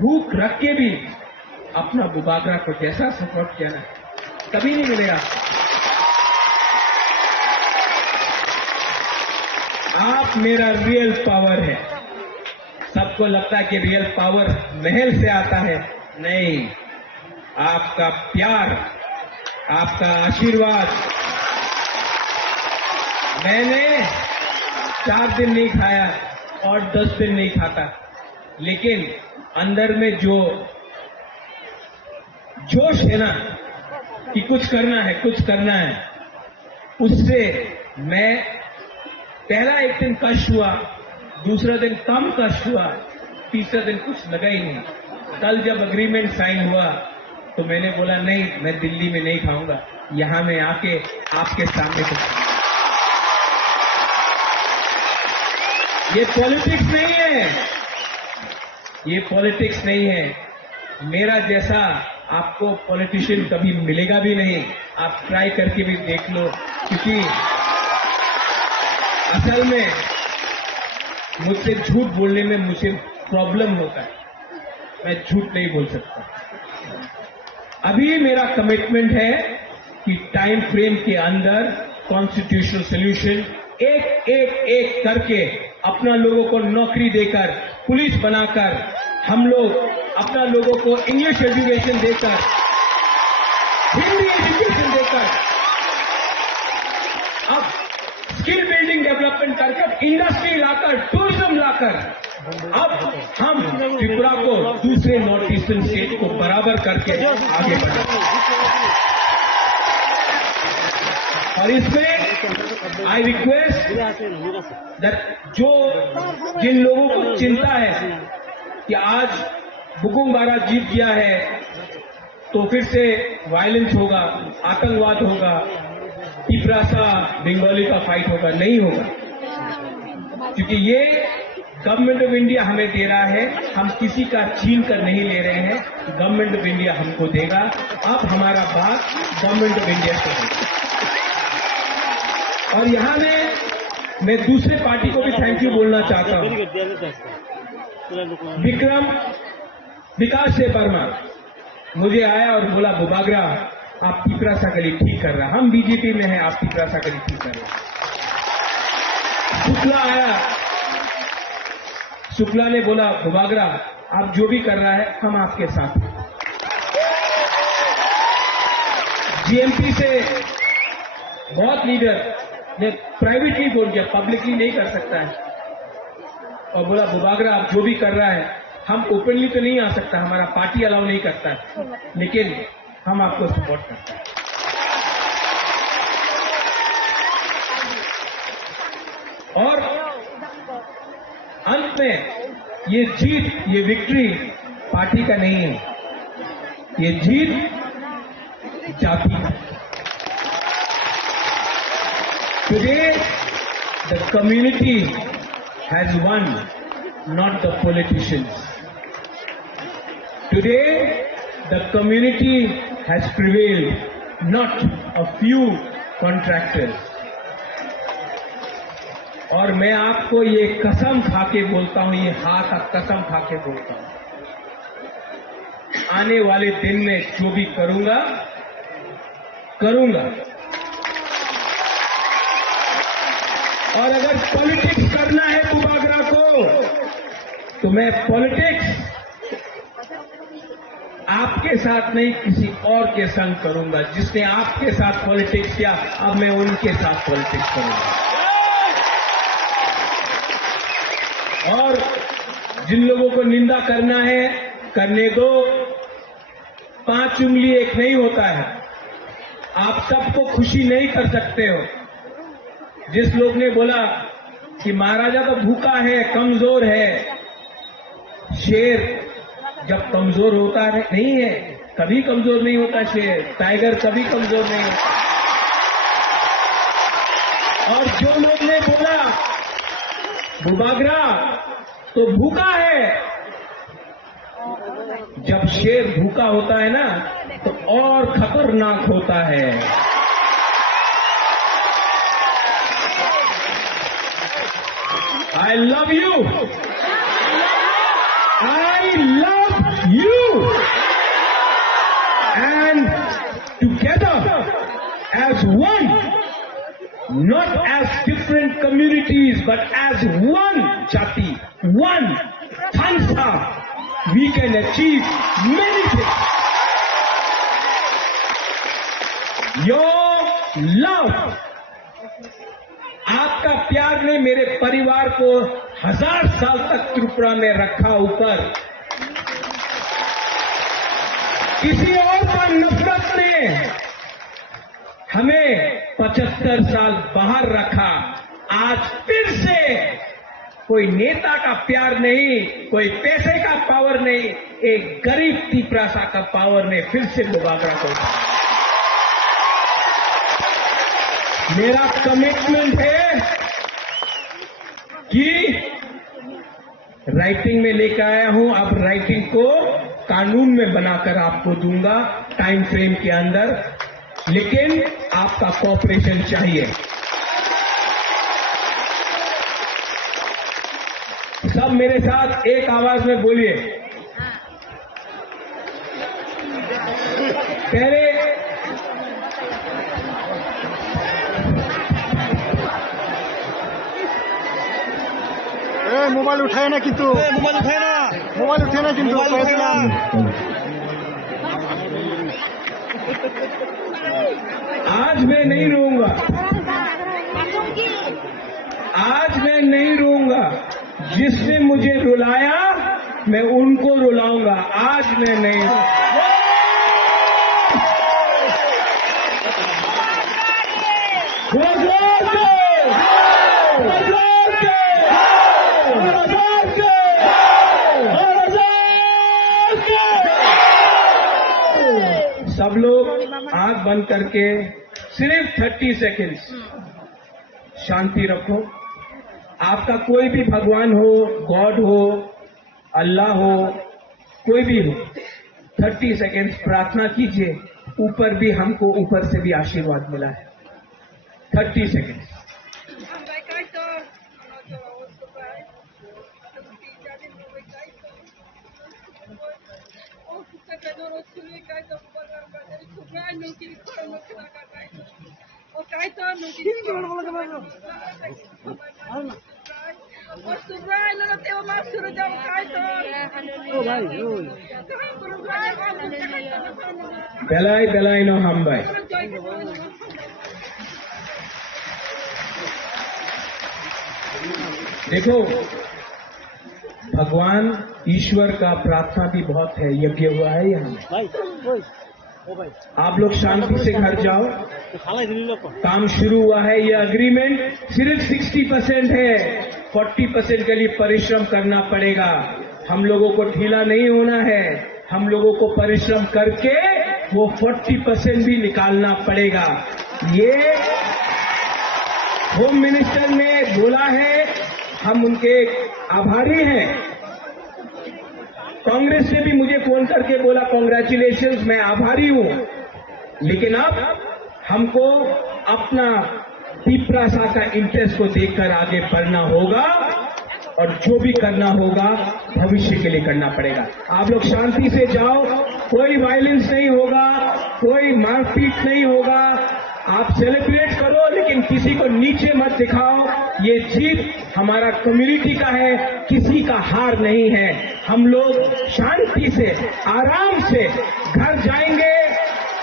भूख रख के भी अपना बुबागरा को जैसा सपोर्ट किया ना, कभी नहीं मिलेगा. आप मेरा रियल पावर है. सबको लगता है कि रियल पावर महल से आता है. नहीं, आपका प्यार, आपका आशीर्वाद. मैंने 4 दिन नहीं खाया और 10 दिन नहीं खाता, लेकिन अंदर में जो जोश है ना कि कुछ करना है, कुछ करना है, उससे मैं पहला एक दिन कष्ट हुआ, दूसरा दिन कम कष्ट हुआ, तीसरा दिन कुछ लगा ही नहीं. कल जब एग्रीमेंट साइन हुआ तो मैंने बोला नहीं, मैं दिल्ली में नहीं खाऊंगा, यहां मैं आके आपके सामने खाऊंगा. ये पॉलिटिक्स नहीं है, ये पॉलिटिक्स नहीं है. मेरा जैसा आपको पॉलिटिशियन कभी मिलेगा भी नहीं. आप ट्राई करके भी देख लो, क्योंकि असल में मुझसे झूठ बोलने में मुझे प्रॉब्लम होता है. मैं झूठ नहीं बोल सकता. अभी मेरा कमिटमेंट है कि टाइम फ्रेम के अंदर कॉन्स्टिट्यूशनल सोल्यूशन एक करके, अपना लोगों को नौकरी देकर, पुलिस बनाकर, हम लोग अपना लोगों को इंग्लिश एजुकेशन देकर, हिंदी एजुकेशन देकर, अब स्किल बिल्डिंग डेवलपमेंट करके, इंडस्ट्री लाकर, टूरिज्म लाकर, अब हम त्रिपुरा को दूसरे नॉर्थ ईस्टर्न स्टेट को बराबर करके आगे बढ़े. और इसमें आई रिक्वेस्ट दैट जिन लोगों को चिंता है कि आज बुकुमबारा जीत गया है तो फिर से वायलेंस होगा, आतंकवाद होगा, तिपरासा बंगाली का फाइट होगा, नहीं होगा. क्योंकि ये गवर्नमेंट ऑफ इंडिया हमें दे रहा है, हम किसी का छीन कर नहीं ले रहे हैं, गवर्नमेंट ऑफ इंडिया हमको देगा। अब हमारा बात गवर्नमेंट ऑफ इंडिया से है। और यहां मैं दूसरे पार्टी को भी थैंक यू बोलना चाहता हूं। विकास से वर्मा मुझे आया और बोला, बुबागरा आप पिपरा सा गली ठीक कर रहा, हम बीजेपी में हैं, आप पिपरा सा गली ठीक कर रहे। शुक्ला आया, शुक्ला ने बोला, बुबागरा आप जो भी कर रहा है हम आपके साथ हैं। जीएमपी से बहुत लीडर ने प्राइवेटली बोल दिया, पब्लिकली नहीं कर सकता है, और बोला बुबागरा आप जो भी कर रहा है, हम ओपनली तो नहीं आ सकता, हमारा पार्टी अलाउ नहीं करता है, लेकिन हम आपको सपोर्ट करते हैं। और अंत में ये जीत, ये विक्ट्री पार्टी का नहीं है, ये जीत जाति का। Today, the community has won, not the politicians. Today, the community has prevailed, not a few contractors. और मैं आपको ये कसम खा के बोलता हूं, ये हाथ कसम खा के बोलता हूं, आने वाले दिन में जो भी करूंगा और अगर पॉलिटिक्स करना है बुबागरा को, तो मैं पॉलिटिक्स आपके साथ नहीं किसी और के संग करूंगा। जिसने आपके साथ पॉलिटिक्स किया, अब मैं उनके साथ पॉलिटिक्स करूंगा। और जिन लोगों को निंदा करना है करने दो, 5 उंगली एक नहीं होता है, आप सबको खुशी नहीं कर सकते हो। जिस लोग ने बोला कि महाराजा तो भूखा है, कमजोर है, शेर जब कमजोर होता है नहीं है, कभी कमजोर नहीं होता शेर, टाइगर कभी कमजोर नहीं होता। और जो लोग ने बोला बुबागरा तो भूखा है, जब शेर भूखा होता है ना तो और खतरनाक होता है। I love you. I love you. And together as one, not as different communities, but as one Jati, one Tansa, we can achieve many things. Your love, आपका प्यार ने मेरे परिवार को 1000 साल तक त्रिपुरा में रखा ऊपर। किसी और पर नफरत ने हमें 75 साल बाहर रखा। आज फिर से कोई नेता का प्यार नहीं, कोई पैसे का पावर नहीं, एक गरीब तिपरासा का पावर ने फिर से बुबागरा को। मेरा कमिटमेंट है कि राइटिंग में लेकर आया हूं, अब राइटिंग को कानून में बनाकर आपको दूंगा टाइम फ्रेम के अंदर, लेकिन आपका कोऑपरेशन चाहिए। सब मेरे साथ एक आवाज में बोलिए। पहले मोबाइल उठाए ना, किंतु मोबाइल उठाए ना किंतु आज मैं नहीं रोऊंगा, आज मैं नहीं रोऊंगा। जिसने मुझे रुलाया मैं उनको रुलाऊंगा, आज मैं नहीं। सब लोग आंख बंद करके सिर्फ 30 सेकेंड्स शांति रखो। आपका कोई भी भगवान हो, गॉड हो, अल्लाह हो, कोई भी हो, 30 सेकेंड्स प्रार्थना कीजिए। ऊपर भी हमको ऊपर से भी आशीर्वाद मिला है। 30 सेकेंड्स। बेलाई बेलाई नो हम भाई। देखो, भगवान ईश्वर का प्रार्थना भी बहुत है, यज्ञ हुआ है यहाँ। आप लोग शांति से घर जाओ, काम शुरू हुआ है। ये अग्रीमेंट सिर्फ 60% है, 40% के लिए परिश्रम करना पड़ेगा। हम लोगों को ढीला नहीं होना है, हम लोगों को परिश्रम करके वो 40% भी निकालना पड़ेगा। ये होम मिनिस्टर ने बोला है, हम उनके आभारी हैं। कांग्रेस ने भी मुझे फोन करके बोला कांग्रेचुलेशंस, मैं आभारी हूं। लेकिन अब हमको अपना पिपरासा का इंटरेस्ट को देखकर आगे बढ़ना होगा और जो भी करना होगा भविष्य के लिए करना पड़ेगा। आप लोग शांति से जाओ, कोई वायलेंस नहीं होगा, कोई मारपीट नहीं होगा। आप सेलिब्रेट करो, लेकिन किसी को नीचे मत दिखाओ। ये जीत हमारा कम्युनिटी का है, किसी का हार नहीं है। हम लोग शांति से, आराम से घर जाएंगे,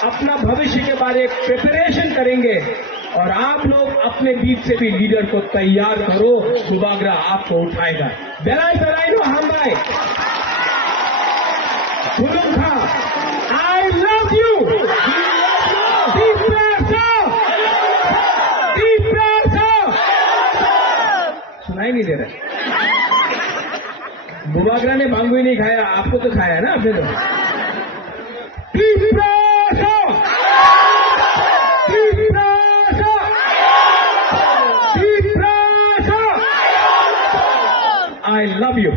अपना भविष्य के बारे में प्रिपरेशन करेंगे। और आप लोग अपने बीच से भी लीडर को तैयार करो, सुबाग्रा आपको उठाएगा। बेलाई बेलाई नो हम भाई। I love you. सुनाई नहीं दे रहा। बुबागरा ने भांगू ही नहीं खाया, आपको तो खाया ना आपने तो। I love you.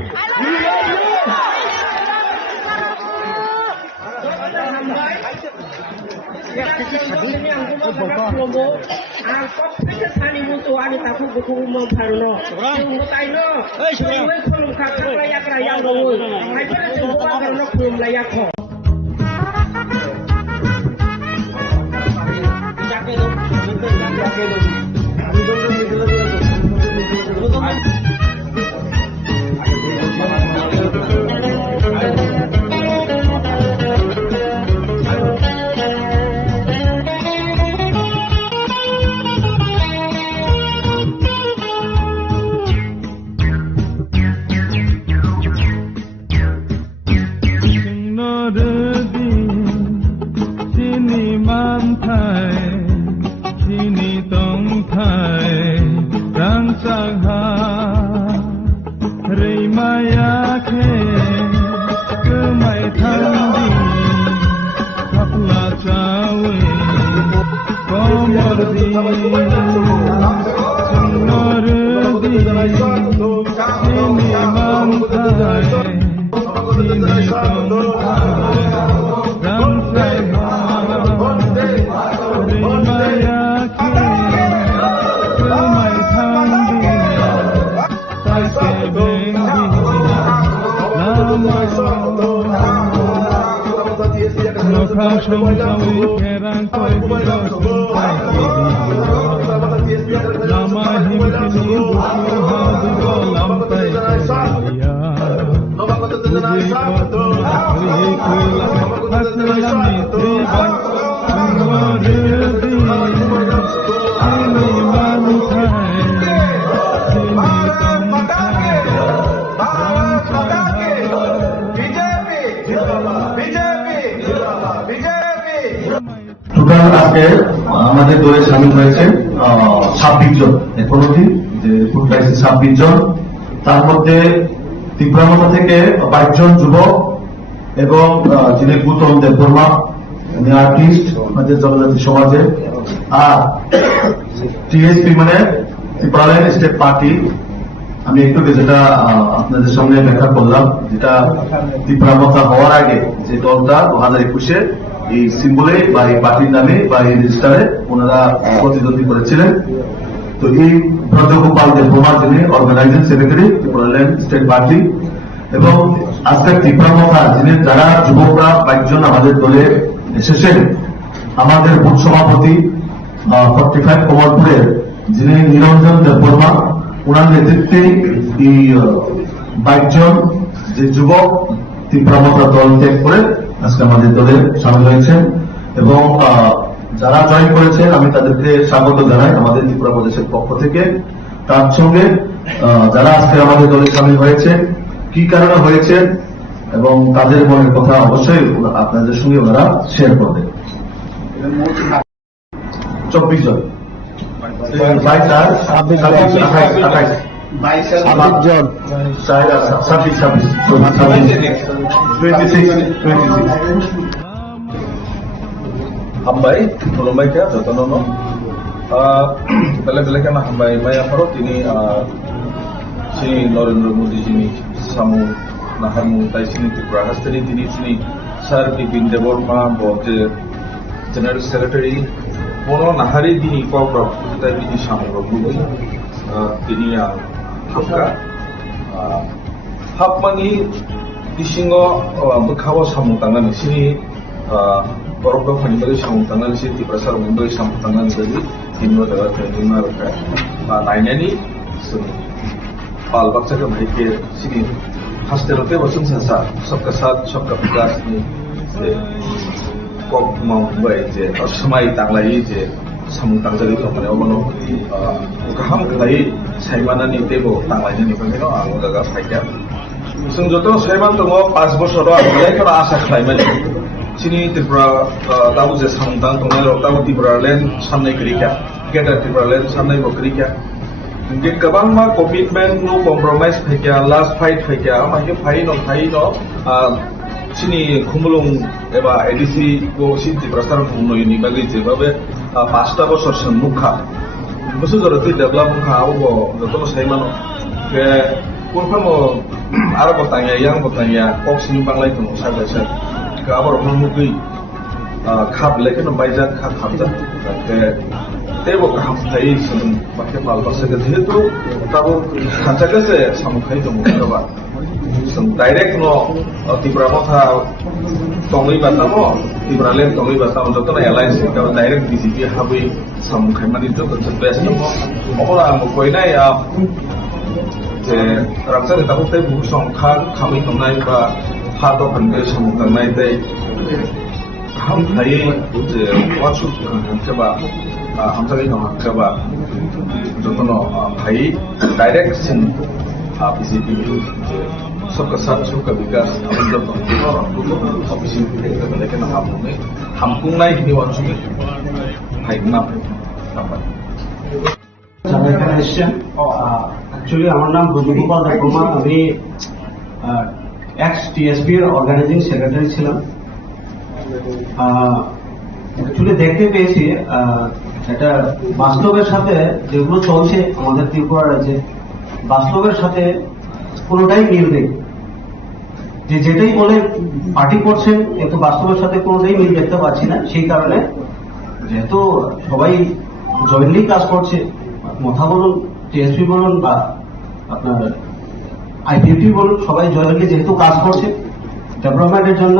টোটাল আজকে আমাদের দলে সামিল হয়েছে 26 জন। এখন অবধি যে ফুড ক্রাইসিস 26 জন, তার মধ্যে তীব্রামতা থেকে 22 জন যুবক এবং যিনি গৌতম দেববর্মা, উনি আর্টিস্ট আমাদের জনজাতি সমাজে। আর টিএসপি মানে ত্রিপুরাল্যান্ড স্টেট পার্টি আমি একটু যেটা আপনাদের সামনে ব্যাখ্যা করলাম, যেটা তীব্রামতা হওয়ার আগে যে দলটা 2021-এ এই সিম্বলে বা এই পার্টির নামে বা এই রেজিস্টারে ওনারা প্রতিদ্বন্দ্বী করেছিলেন। তো এই ব্রজগোপাল দেবকুমার যিনি organising secretary Tripuraland state party, এবং আজকের তীব্রামতা যিনি যারা যুবকরা 22 জন আমাদের দলে এসেছেন, আমাদের বুথ সভাপতি 45 কমলপুরের যিনি নিরঞ্জন দেববর্মা, ওনার নেতৃত্বে এই 22 জন যে যুবক তীব্রামতা দল ত্যাগ করে আজকে আমাদের দলে সামিল হয়েছেন। এবং যারা জয়েন করেছেন আমি তাদেরকে স্বাগত জানাই আমাদের ত্রিপুরা প্রদেশের পক্ষ থেকে। তার সঙ্গে যারা আজকে আমাদের দলে সামিল হয়েছে, কি কারণে হয়েছে এবং তাদের মনের কথা অবশ্যই আপনাদের সঙ্গে ওনারা শেয়ার করবেন। 24 জন, 22 আর 26, 28, 26 জন। 26 হামবাই খুলুমবাই কে যতন বেলেগ বেলেগ হামবাই মাই আফারো তিনি শ্রী নরেন্দ্র মোদীজিনি সামু নাহারমু তাই সিনি ত্রিপুরা হাস্তারি তিনি সিনি স্যার বিপিন দেববর্মা বলতে জেনারেল সেক্রেটারি কোনো নাহারি দিনি কপ্রব তাই বিনি সামু রবুই তিনি হাফকা হাফমানি বিসিঙ্গ বখাও সামু তাंगानि सिनि borok fanibagi samutangani si Tripura sarungbagi samutangani bagi tinno daga training na rakha nainani suni pal baksa ka bhai ke sini haste rote basum sasa sabka sath sabka vikas ni kok mau bai je asmai tanglai je samutangani kamane obono gaham khlai saimanani tebo tanglai ni bagi no ang daga phaikya sung joto saiman tongo 5 boshoro abai kora asa khlaimani sini Tripura tahu je samutang tongo tahu Tripuraland samnai kerja kita Tripuraland samnai bekerja mungkin kabang ma commitment no compromise kerja last fight kerja macam fight no sini kumulung eba edisi ko sini Tripura sarung ini bagi je babe pasta bosor semukha bosor joroti develop mukha abo joto sai mano ke kurfamo aro botanya yang botanya kok sini banglai tongo saja আবার মুখই খাপ লেখে না বাইজাত খাপ খাপজা তেব খাপ থাই সুন বাকে পাল বাসকে যেহেতু তাবো খাঁচা গেছে সামখাই তো মুখবা সুন ডাইরেক্ট ন ত্রিপুরা কথা তংই বাতামো ত্রিপুরালে তংই বাতামো যত না এলাইন্স কা ডাইরেক্ট বিজেপি হাবই সামখাই মানে যত বেস্ট অবলা কইনাই যে রাজা তাবো তাই বহু সংখ্যা খামি খামনাই বা হাত ওখানে সমুদ্র নাই তাই হাম খাই যে ওয়াচু হামকেবা হামসাগি হামকেবা যতন ভাই ডাইরেক্ট সিন বিজেপি सबका साथ सबका विकास मतलब অফিসিং থেকে না হামকুনে হামকুনাই হিনি ওয়াচু ভাই না যারা এখানে এসছেন, অ্যাকচুয়ালি আমার নাম ব্রজগোপাল দেববর্মা, আমি এক্স টিএসপি এর অর্গানাইজিং সেক্রেটারি ছিলাম। অ্যাকচুয়ালি দেখতে পেয়েছি এটা বাস্তবের সাথে যেগুলো চলছে আমাদের ত্রিপুরা রাজ্যে, বাস্তবের সাথে কোনোটাই মিল নেই। যে যেটাই বলে পার্টি করছেন কিন্তু বাস্তবের সাথে কোনোটাই মিল দেখতে পাচ্ছি না। সেই কারণে যেহেতু সবাই জয়েন্টলি কাজ করছে, মথা বলুন, টিএসপি বলুন বা আপনার আইপিএফটি বলুন, সবাই জয়েন্টলি যেহেতু কাজ করছে ডেভেলপমেন্টের জন্য,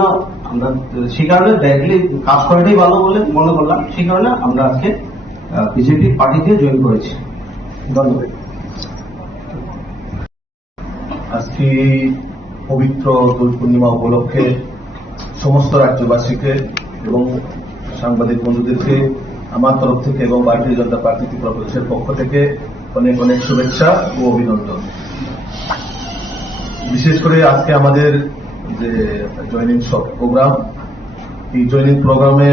আমরা সেই কারণে ডাইরেক্টলি কাজ করাটাই ভালো বলে মনে করলাম। সেই কারণে আমরা আজকে বিজেপি পার্টিতে জয়েন করেছি। ধন্যবাদ। আজকে পবিত্র দোল পূর্ণিমা উপলক্ষে সমস্ত রাজ্যবাসীকে এবং সাংবাদিক বন্ধুদেরকে আমার তরফ থেকে এবং ভারতীয় জনতা পার্টি ত্রিপুরা প্রদেশের পক্ষ থেকে অনেক অনেক শুভেচ্ছা ও অভিনন্দন। বিশেষ করে আজকে আমাদের যে জয়নিং প্রোগ্রাম, এই জয়নিং প্রোগ্রামে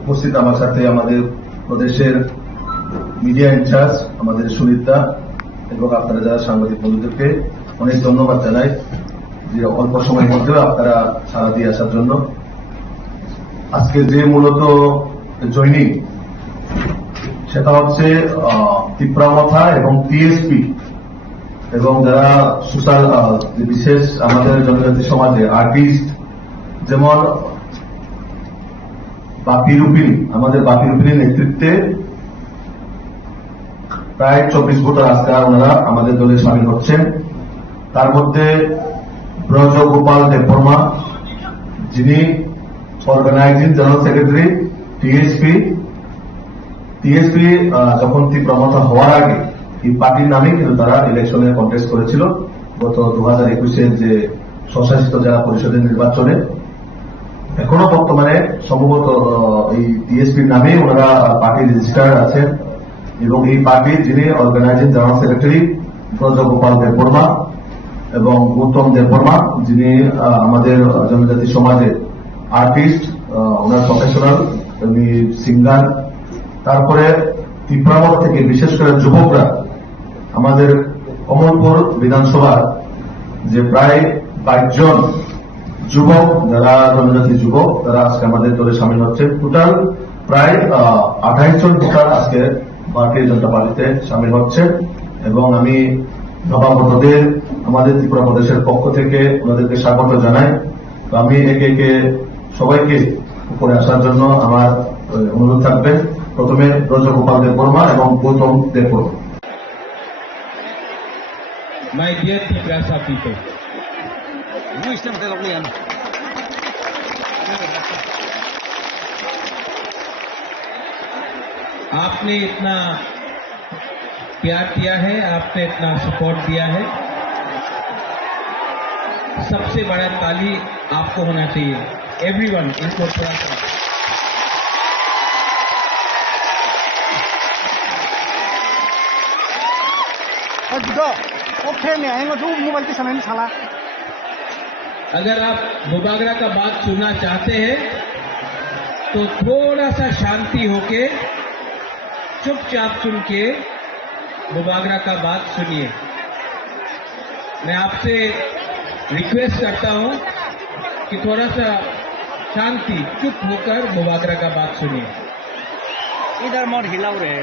উপস্থিত আমার সাথে আমাদের প্রদেশের মিডিয়া ইনচার্জ আমাদের সুনীতা এবং আপনারা যারা সাংবাদিক বন্ধুদেরকে অনেক ধন্যবাদ জানাই যে অল্প সময়ের মধ্যেও আপনারা সাড়া দিয়ে আসার জন্য। আজকে যে মূলত জয়নিং সেটা হচ্ছে ত্রিপুরা মথা এবং টিএসপি এবং যারা সোশ্যাল বিশেষ আমাদের জনজাতি সমাজে আর্টিস্ট, যেমন বাপি রুপিনী, আমাদের বাপি রুপিনীর নেতৃত্বে প্রায় 24 ভোটার আজকে ওনারা আমাদের দলে সামিল হচ্ছেন। তার মধ্যে ব্রজগোপাল দেববর্মা, যিনি অর্গানাইজিং জেনারেল সেক্রেটারি টিএসপি যখন তীব্রমতা হওয়ার আগে এই পার্টির নামে কিন্তু তারা ইলেকশনে কন্টেস্ট করেছিল গত 2021-এর যে স্বশাসিত জেলা পরিষদের নির্বাচনে। এখনো বর্তমানে সম্ভবত এই টিএসপির নামে ওনারা পার্টি রেজিস্টার আছেন এবং এই পার্টির যিনি organising general secretary Brajagopal Debbarma এবং গৌতম দেববর্মা, যিনি আমাদের জনজাতি সমাজে আর্টিস্ট, ওনার প্রফেশনাল, উনি সিঙ্গার। তারপরে তীব্রামত থেকে বিশেষ করে যুবকরা, আমাদের কমলপুর বিধানসভার যে প্রায় 22 জন যুবক, যারা জনজাতি যুবক, তারা আজকে আমাদের দলে সামিল হচ্ছে। টোটাল প্রায় 28 জন ভোটার আজকে ভারতীয় জনতা পার্টিতে সামিল হচ্ছে এবং আমি নবাগতদের আমাদের ত্রিপুরা প্রদেশের পক্ষ থেকে ওনাদেরকে স্বাগত জানাই। তো আমি একে একে সবাইকে উপরে আসার জন্য আমার অনুরোধ থাকবে। প্রথমে ব্রজগোপাল দেববর্মা এবং Gautam Debbarma. My dear Tiprasa people, आपने इतना प्यार किया है, आपने इतना सपोर्ट दिया है, सबसे बड़ा ताली आपको होना चाहिए। एवरीवन, इनको थोड़ा सा मोबाइल के समय में साला अगर आप बुबागरा का बात सुनना चाहते हैं तो थोड़ा सा शांति होके चुपचाप सुन के बुबागरा का बात सुनिए। मैं आपसे रिक्वेस्ट करता हूं कि थोड़ा सा शांति, चुप होकर बुबागरा का बात सुनिए। इधर मोर हिलाओ रे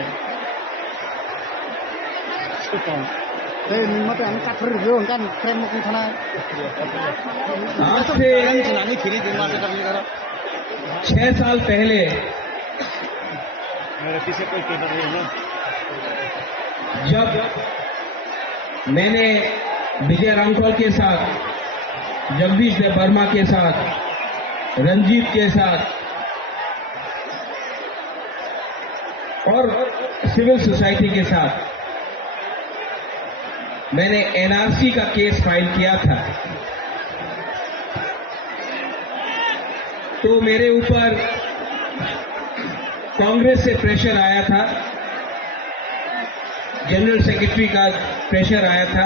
मत काठर उनका फ्रेम मुख थाना आज से 6 साल पहले जब मैंने विजय रामफल के साथ, जगदीश देववर्मा के साथ, रंजीत के साथ और सिविल सोसाइटी के साथ मैंने एनआरसी का केस फाइल किया था, तो मेरे ऊपर कांग्रेस से प्रेशर आया था, जनरल सेक्रेटरी का प्रेशर आया था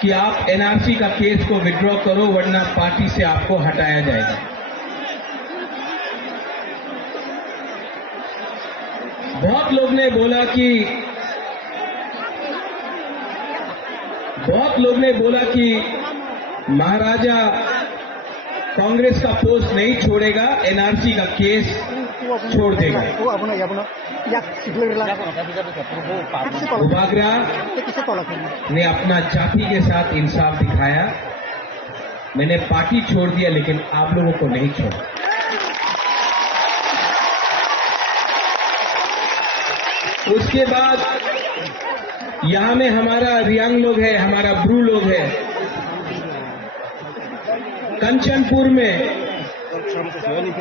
कि आप एनआरसी का केस को विड्रॉ करो वरना पार्टी से आपको हटाया जाएगा। बहुत लोग ने बोला कि महाराजा कांग्रेस का पोस्ट नहीं छोड़ेगा, एनआरसी का केस छोड़ देगा। बुबागरा ने अपना जाति के साथ इंसाफ दिखाया। मैंने पार्टी छोड़ दिया लेकिन आप लोगों को नहीं छोड़ा। उसके बाद यहां में हमारा रियांग लोग है, हमारा ब्रू लोग है। कंचनपुर में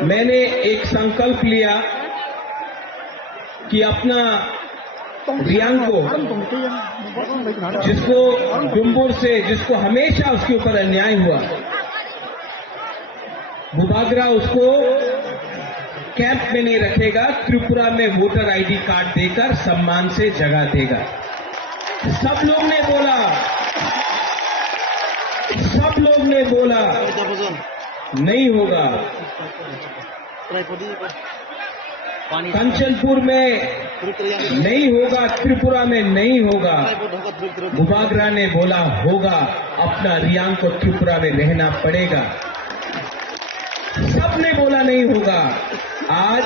मैंने एक संकल्प लिया कि अपना रियांग को, जिसको डुम्बुर से, जिसको हमेशा उसके ऊपर अन्याय हुआ, बुबागरा उसको कैंप में नहीं रखेगा, त्रिपुरा में वोटर आईडी कार्ड देकर सम्मान से जगह देगा। सब लोग ने बोला नहीं होगा। कंचनपुर में नहीं होगा, त्रिपुरा में नहीं होगा। बुबागरा ने बोला होगा, अपना रियांग को त्रिपुरा में रहना पड़ेगा। सब सबने बोला नहीं होगा, आज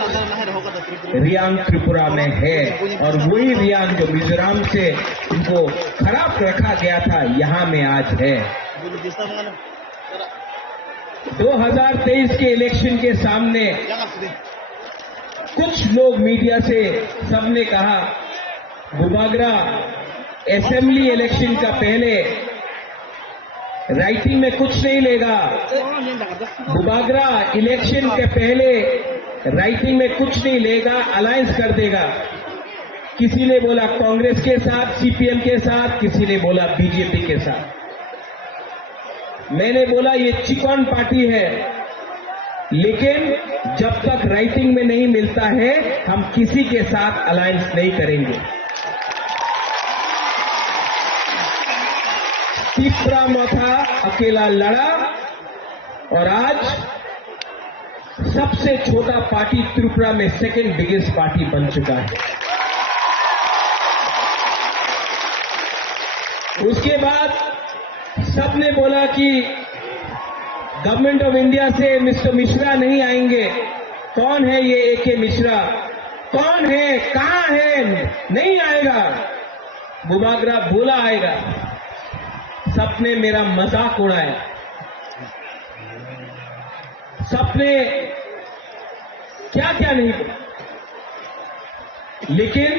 रियांग त्रिपुरा में है और वही रियांग जो मिजोरम से उनको खराब रखा गया था यहां में आज है। 2023 के इलेक्शन के सामने कुछ लोग मीडिया से सबने कहा बुबागरा असेंबली इलेक्शन का पहले राइटिंग में कुछ नहीं लेगा, बुबागरा इलेक्शन के पहले राइटिंग में कुछ नहीं लेगा, अलायंस कर देगा। किसी ने बोला कांग्रेस के साथ, सीपीएम के साथ, किसी ने बोला बीजेपी के साथ। मैंने बोला ये चिकन पार्टी है, लेकिन जब तक राइटिंग में नहीं मिलता है हम किसी के साथ अलायंस नहीं करेंगे। तीसरा मौका अकेला लड़ा और आज सबसे छोटा पार्टी त्रिपुरा में सेकंड बिगेस्ट पार्टी बन चुका है। उसके बाद सबने बोला कि गवर्नमेंट ऑफ इंडिया से मिस्टर मिश्रा नहीं आएंगे। कौन है ये एके मिश्रा? कौन है? कहां है? नहीं आएगा। बुबागरा बोला आएगा। सबने मेरा मजाक उड़ाया, सबने क्या क्या नहीं बोला, लेकिन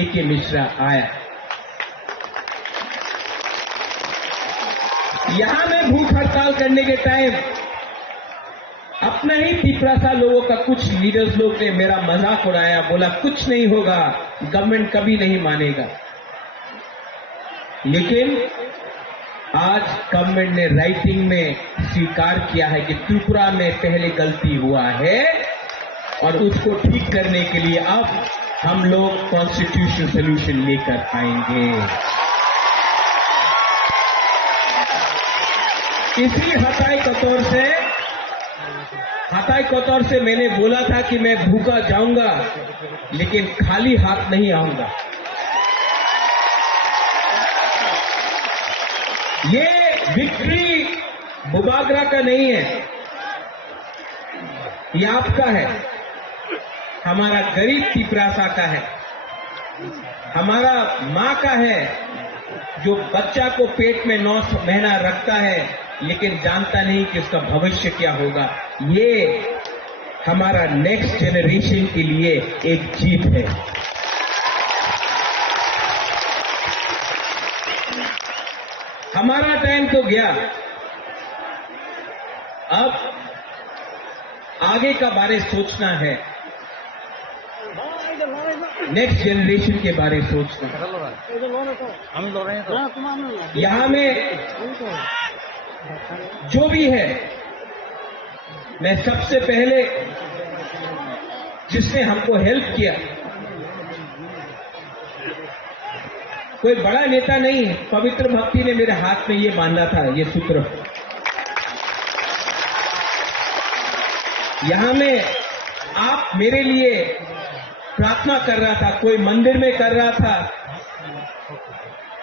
एके मिश्रा आया। यहां मैं भूख हड़ताल करने के टाइम अपना ही तिपरासा लोगों का कुछ लीडर्स लोग ने मेरा मजाक उड़ाया, बोला कुछ नहीं होगा, गवर्नमेंट कभी नहीं मानेगा। लेकिन आज गवर्नमेंट ने राइटिंग में स्वीकार किया है कि त्रिपुरा में पहले गलती हुआ है और उसको ठीक करने के लिए अब हम लोग कॉन्स्टिट्यूशनल सोल्यूशन लेकर आएंगे। इसी हताई कतौर से मैंने बोला था कि मैं भूखा जाऊंगा लेकिन खाली हाथ नहीं आऊंगा। ये विक्ट्री बुबागरा का नहीं है, ये आपका है, हमारा गरीब तिपरासा का है, हमारा मां का है जो बच्चा को पेट में 9 महीना रखता है लेकिन जानता नहीं कि उसका भविष्य क्या होगा। ये हमारा नेक्स्ट जनरेशन के लिए एक जीत है। हमारा टाइम तो गया, अब आगे का बारे सोचना है, नेक्स्ट जनरेशन के बारे सोचना। यहां में जो भी है, मैं सबसे पहले जिसने हमको हेल्प किया, कोई बड़ा नेता नहीं, पवित्र भक्ति ने मेरे हाथ में ये बांधा था, ये सूत्र। यहां में आप मेरे लिए प्रार्थना कर रहा था, कोई मंदिर में कर रहा था,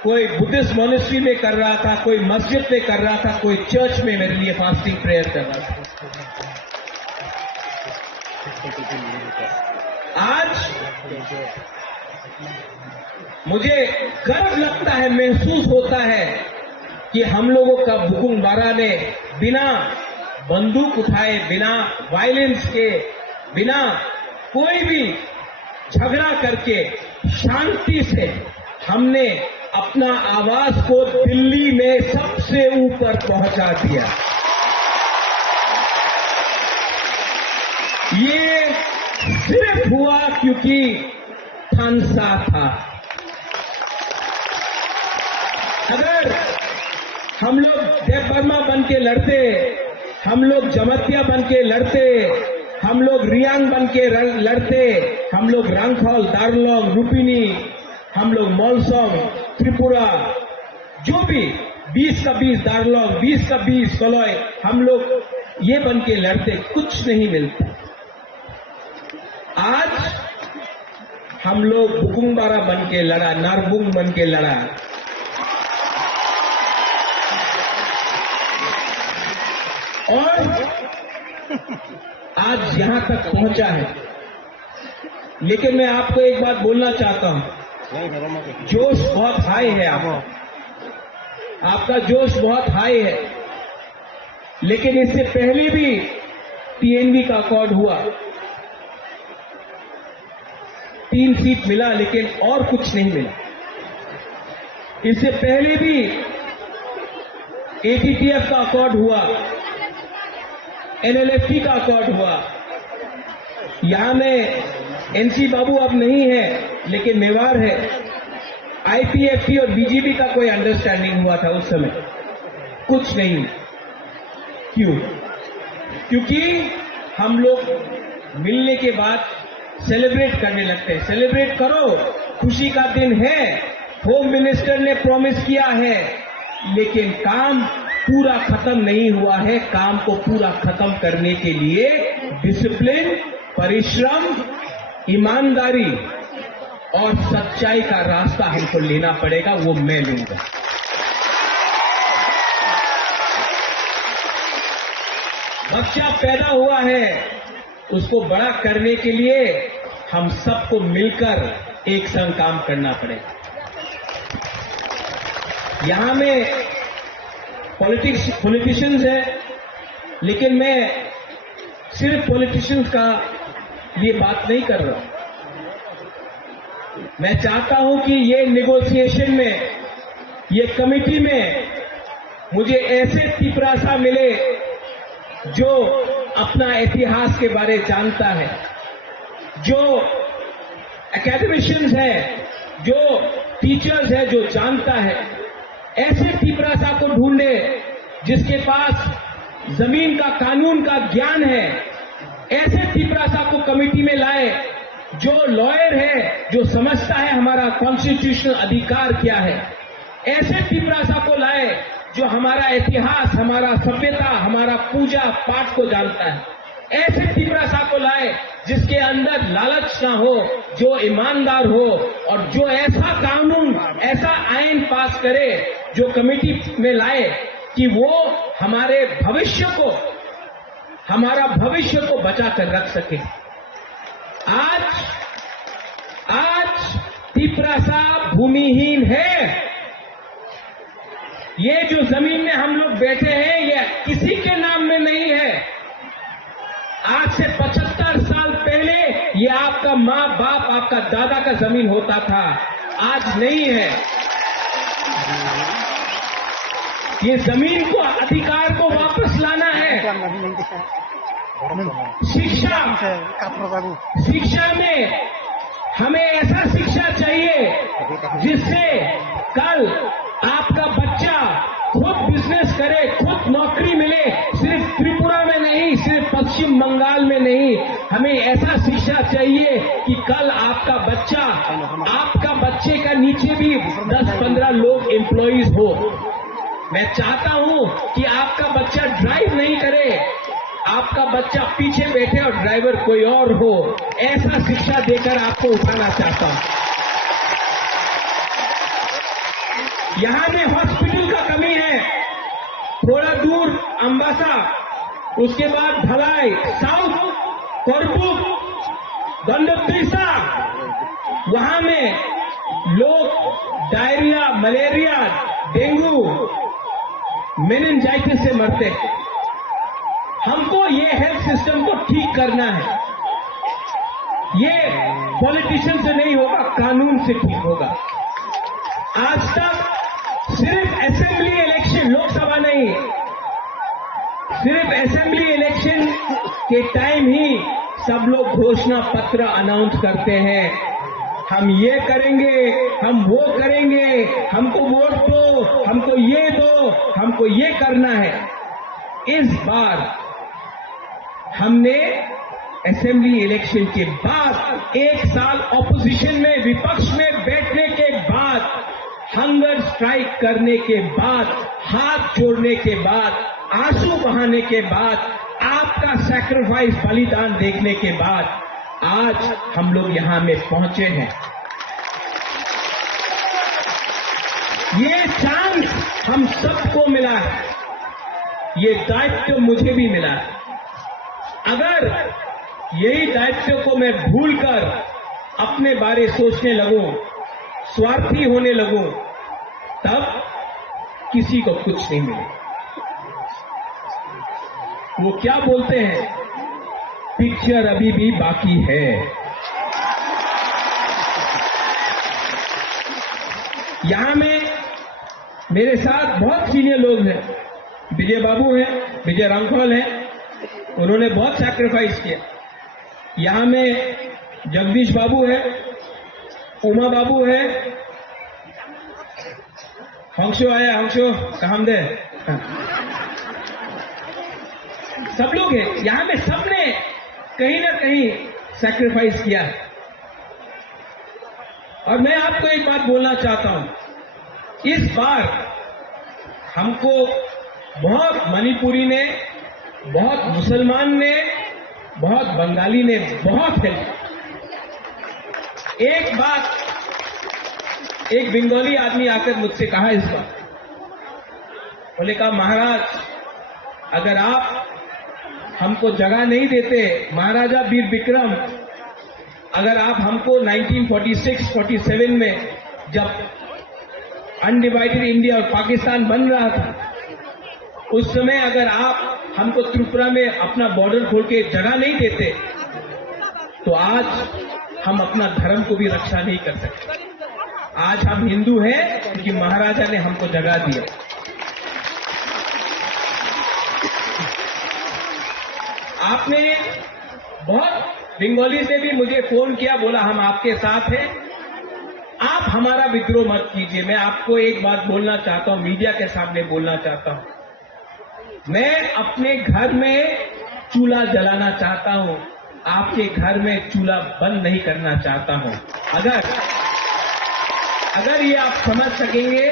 कोई बुद्धिस्ट मॉनेस्ट्री में कर रहा था, कोई मस्जिद में कर रहा था, कोई चर्च में मेरे लिए फास्टिंग प्रेयर कर रहा था। आज मुझे गर्व लगता है, महसूस होता है कि हम लोगों का बुकुंबारा ने बिना बंदूक उठाए, बिना वायलेंस के, बिना कोई भी झगड़ा करके शांति से हमने अपना आवाज को दिल्ली में सबसे ऊपर पहुंचा दिया। ये सिर्फ हुआ क्योंकि थानसा था। अगर हम लोग देव वर्मा बन के लड़ते, हम लोग जमतिया बन के लड़ते, हम लोग रियांग बन के लड़ते, हम लोग रांगखौल, दार्लोंग, रुपिनी, हम लोग मॉलसोंग, त्रिपुरा, जो भी 20 का 20 दार्लोंग, 20 का 20 कलोय, हम लोग ये बन के लड़ते, कुछ नहीं मिलता। आज हम लोग बुकुंबारा बन के लड़ा, नारबुंग बन के लड़ा, और आज यहां तक पहुंचा है। लेकिन मैं आपको एक बात बोलना चाहता हूं, जोश बहुत हाई है आपका जोश बहुत हाई है। लेकिन इससे पहले भी पीएनबी का अकॉर्ड हुआ, 3 सीट मिला, लेकिन और कुछ नहीं मिला। इससे पहले भी एटीटीएफ का अकॉर्ड हुआ, एनएलएफटी का अकॉर्ड हुआ। यहां में एनसी बाबू अब नहीं है, लेकिन मेवाड़ है। आईपीएफटी और बीजेपी का कोई अंडरस्टैंडिंग हुआ था उस समय, कुछ नहीं। क्यों? क्योंकि हम लोग मिलने के बाद सेलिब्रेट करने लगते हैं। सेलिब्रेट करो, खुशी का दिन है, होम मिनिस्टर ने प्रॉमिस किया है, लेकिन काम पूरा खत्म नहीं हुआ है। काम को पूरा खत्म करने के लिए डिसिप्लिन, परिश्रम, ईमानदारी और सच्चाई का रास्ता हमको लेना पड़ेगा, वो मैं लूंगा। बच्चा पैदा हुआ है, उसको बड़ा करने के लिए हम सबको मिलकर एक संग काम करना पड़ेगा। यहां में पॉलिटिशियंस है, लेकिन मैं सिर्फ पॉलिटिशियंस का ये बात नहीं कर रहा हूं। मैं चाहता हूं कि ये नेगोशिएशन में, ये कमिटी में मुझे ऐसे तिपरासा मिले जो अपना इतिहास के बारे जानता है, जो एकेडमिशियंस है, जो टीचर्स है, जो जानता है। ऐसे तिपरासा को ढूंढे जिसके पास जमीन का, कानून का ज्ञान है। ऐसे तिपरासा को कमेटी में लाए जो लॉयर है, जो समझता है हमारा कॉन्स्टिट्यूशनल अधिकार क्या है। ऐसे तिपरासा को लाए जो हमारा इतिहास, हमारा सभ्यता, हमारा पूजा पाठ को जानता है। ऐसे तिपरासा को लाए जिसके अंदर लालच ना हो, जो ईमानदार हो, और जो ऐसा कानून, ऐसा आईन पास करे जो कमेटी में लाए कि वो हमारे भविष्य को, हमारा भविष्य को बचा कर रख सके। आज तिपरासा भूमिहीन है। ये जो जमीन में हम लोग बैठे हैं, ये किसी के नाम में नहीं है। आज से 75 साल पहले ये आपका माँ बाप, आपका दादा का जमीन होता था, आज नहीं है। ये जमीन को, अधिकार को वापस लाना है। शिक्षा में हमें ऐसा शिक्षा चाहिए जिससे कल आपका बच्चा खुद बिजनेस करे, खुद नौकरी मिले। सिर्फ त्रिपुरा में नहीं, सिर्फ पश्चिम बंगाल में नहीं, हमें ऐसा शिक्षा चाहिए कि कल आपका बच्चे का नीचे भी 10-15 लोग एम्प्लॉइज हो। मैं चाहता हूं कि आपका बच्चा ड्राइव नहीं करे, आपका बच्चा पीछे बैठे और ड्राइवर कोई और हो। ऐसा शिक्षा देकर आपको उठाना चाहता हूं। यहां में हॉस्पिटल का कमी है, थोड़ा दूर अंबासा, उसके बाद भलाई, साउथ कोरपुक, गंडोत्रीसा, वहां में लोग डायरिया, मलेरिया, डेंगू, मेनिंजाइटिस से मरते हैं। हमको ये हेल्थ सिस्टम को ठीक करना है। ये पॉलिटिशियन से नहीं होगा, कानून से ठीक होगा। आज तक सिर्फ असेंबली इलेक्शन, लोकसभा नहीं, सिर्फ असेंबली इलेक्शन के टाइम ही सब लोग घोषणा पत्र अनाउंस करते हैं। हम ये करेंगे, हम वो करेंगे, हमको वोट दो, हमको ये दो, हमको ये करना है। इस बार हमने असेंबली इलेक्शन के बाद, 1 साल ऑपोजिशन में, विपक्ष में बैठने के बाद, हंगर स्ट्राइक करने के बाद, हाथ जोड़ने के बाद, आंसू बहाने के बाद, आपका सैक्रिफाइस, बलिदान देखने के बाद आज हम लोग यहां में पहुंचे हैं। ये चांस हम सबको मिला है, ये दायित्व मुझे भी मिला है। अगर यही दायित्व को मैं भूलकर अपने बारे सोचने लगूं, स्वार्थी होने लगूं, तब किसी को कुछ नहीं मिले। वो क्या बोलते हैं, पिक्चर अभी भी बाकी है। यहां में मेरे साथ बहुत सीनियर लोग हैं, विजय बाबू हैं, विजय रामखोल हैं, उन्होंने बहुत सैक्रिफाइस किया। यहां में जगदीश बाबू है, उमा बाबू है, हंसो आया, हंसो काम दे, सब लोग हैं यहां में, सबने कहीं ना कहीं सैक्रिफाइस किया है। और मैं आपको एक बात बोलना चाहता हूं, इस बार हमको बहुत मणिपुरी ने, बहुत मुसलमान ने, बहुत बंगाली ने बहुत हेल्प। एक बात एक बंगाली आदमी आकर मुझसे कहा इस बार, बोले कहा महाराज अगर आप हमको जगह नहीं देते, महाराजा वीर विक्रम अगर आप हमको 1946-47 में जब अनडिवाइडेड इंडिया और पाकिस्तान बन रहा था, उस समय अगर आप हमको त्रिपुरा में अपना बॉर्डर खोल के जगह नहीं देते, तो आज हम अपना धर्म को भी रक्षा नहीं कर सकते। आज हम हिंदू हैं क्योंकि महाराजा ने हमको जगह दिया। आपने बहुत बंगाली से भी मुझे फोन किया, बोला हम आपके साथ हैं, आप हमारा विद्रोह मत कीजिए। मैं आपको एक बात बोलना चाहता हूं, मीडिया के सामने बोलना चाहता हूं, मैं अपने घर में चूल्हा जलाना चाहता हूं, आपके घर में चूल्हा बंद नहीं करना चाहता हूं। अगर ये आप समझ सकेंगे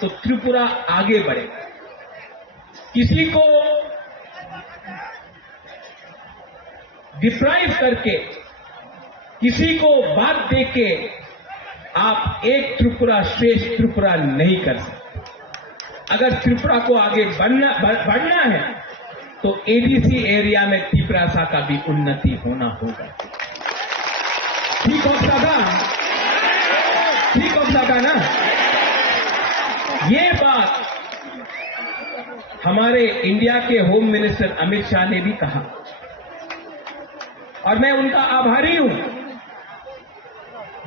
तो त्रिपुरा आगे बढ़ेगा। किसी को डिप्राइव करके, किसी को बात देके आप एक त्रिपुरा श्रेष्ठ त्रिपुरा नहीं कर सकते। अगर त्रिपुरा को आगे बढ़ना है तो एडीसी एरिया में त्रिपुरा का भी उन्नति होना होगा। ठीक हो सका ना? ये बात हमारे इंडिया के होम मिनिस्टर अमित शाह ने भी कहा और मैं उनका आभारी हूं,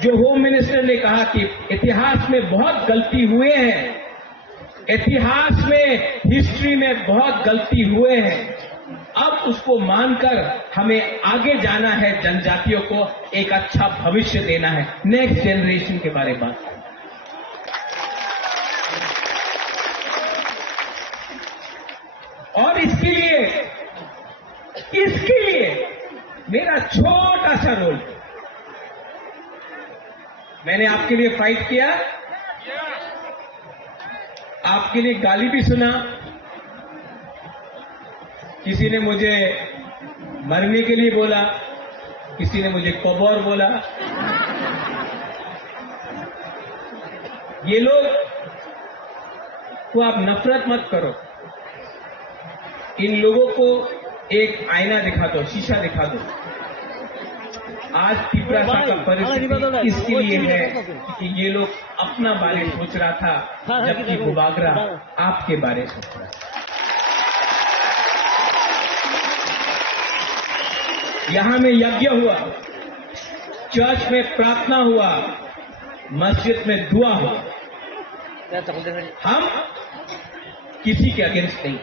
जो होम मिनिस्टर ने कहा कि इतिहास में बहुत गलती हुए हैं, इतिहास में, हिस्ट्री में बहुत गलती हुए हैं, अब उसको मानकर हमें आगे जाना है, जनजातियों को एक अच्छा भविष्य देना है, नेक्स्ट जनरेशन के बारे में बात करना। और इसके लिए मेरा छोटा सा रोल, मैंने आपके लिए फाइट किया, आपके लिए गाली भी सुना, किसी ने मुझे मरने के लिए बोला, किसी ने मुझे कबौर बोला। ये लोग को आप नफरत मत करो, इन लोगों को एक आईना दिखा दो, शीशा दिखा दो। आज त्रिपुरा का परिस्थिति इसके लिए है कि ये लोग अपना बारे सोच रहा था, जबकि बुबागरा आपके बारे सोच रहा था। यहां में यज्ञ हुआ, चर्च में प्रार्थना हुआ, मस्जिद में दुआ हुआ। हम किसी के अगेंस्ट नहीं,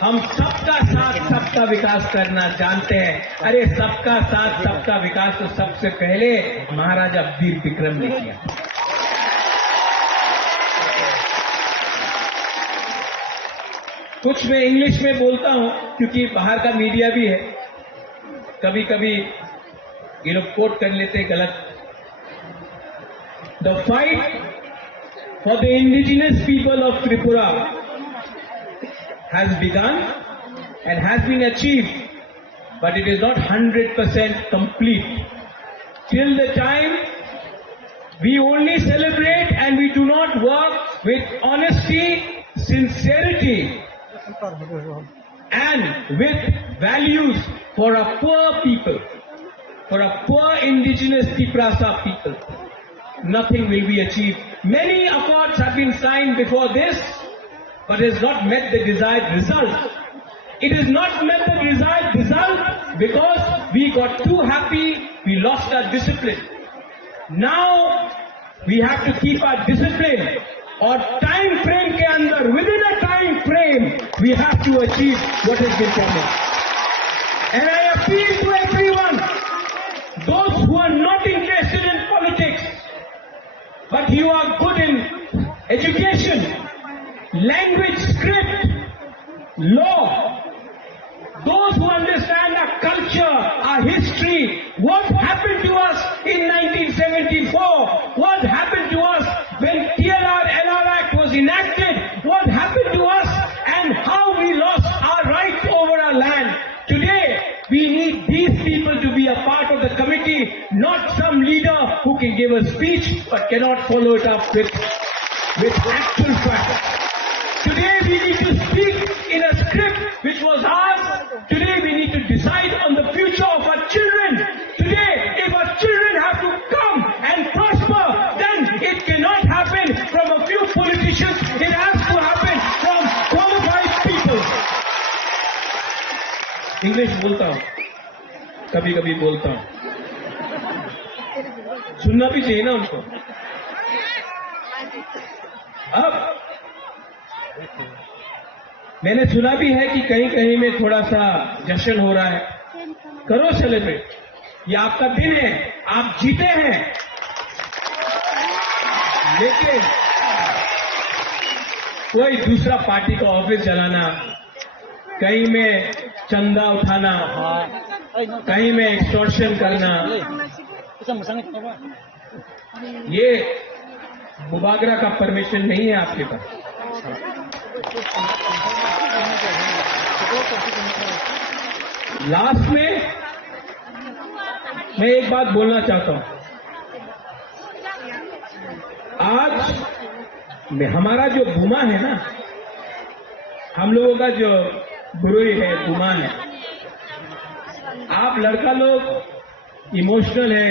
हम सबका साथ सबका विकास करना जानते हैं। अरे सबका साथ सबका विकास तो सबसे पहले महाराजा वीर विक्रम ने किया। कुछ मैं इंग्लिश में बोलता हूं क्योंकि बाहर का मीडिया भी है, कभी कभी ये लोग कोट कर लेते गलत। The fight for the indigenous people of Tripura has begun and has been achieved, but it is not 100% complete. Till the time we only celebrate and we do not work with honesty, sincerity, and with values for a poor people, for a poor indigenous Tiprasa people, nothing will be achieved. Many accords have been signed before this, but has not met the desired result. It has not met the desired result because we got too happy, we lost our discipline. Now we have to keep our discipline, और time frame के अंदर, within a time frame, we have to achieve what has been promised. And I appeal to everyone, those who are not interested in politics, but you are good in education, language, script, law, those who understand our culture, our history, what happened to us in 1974, what happened to us when TLR-LR Act was enacted, what happened to us and how we lost our rights over our land. Today, we need these people to be a part of the committee, not some leader who can give a speech but cannot follow it up with actual facts. Today we need to speak in a script which was ours. Today we need to decide on the future of our children. Today, if our children have to come and prosper, then it cannot happen from a few politicians. It has to happen from qualified people. English बोलता हूँ, कभी कभी बोलता हूँ, सुनना भी चाहिए ना उनको. अब मैंने सुना भी है कि कहीं कहीं में थोड़ा सा जश्न हो रहा है. करो सेलिब्रेट, ये आपका दिन है, आप जीते हैं. लेकिन कोई दूसरा पार्टी का ऑफिस चलाना, कहीं में चंदा उठाना, कहीं में एक्सटॉर्शन करना, ये मुबागरा का परमिशन नहीं है आपके पास. लास्ट में मैं एक बात बोलना चाहता हूं. आज हमारा जो बुमा है ना, हम लोगों का जो गुरुई है, बुमा है. आप लड़का लोग इमोशनल है,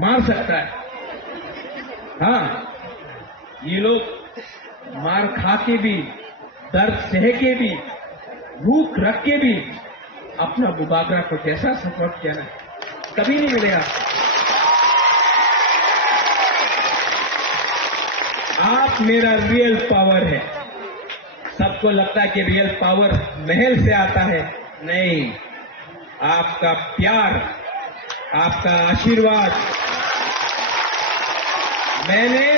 मार सकता है. हाँ, ये लोग मार खा के भी, दर्द सह के भी, भूख रख के भी अपना मुबागरा को कैसा सपोर्ट किया ना, कभी नहीं मिलेगा. आप मेरा रियल पावर है. सबको लगता है कि रियल पावर महल से आता है. नहीं, आपका प्यार, आपका आशीर्वाद. मैंने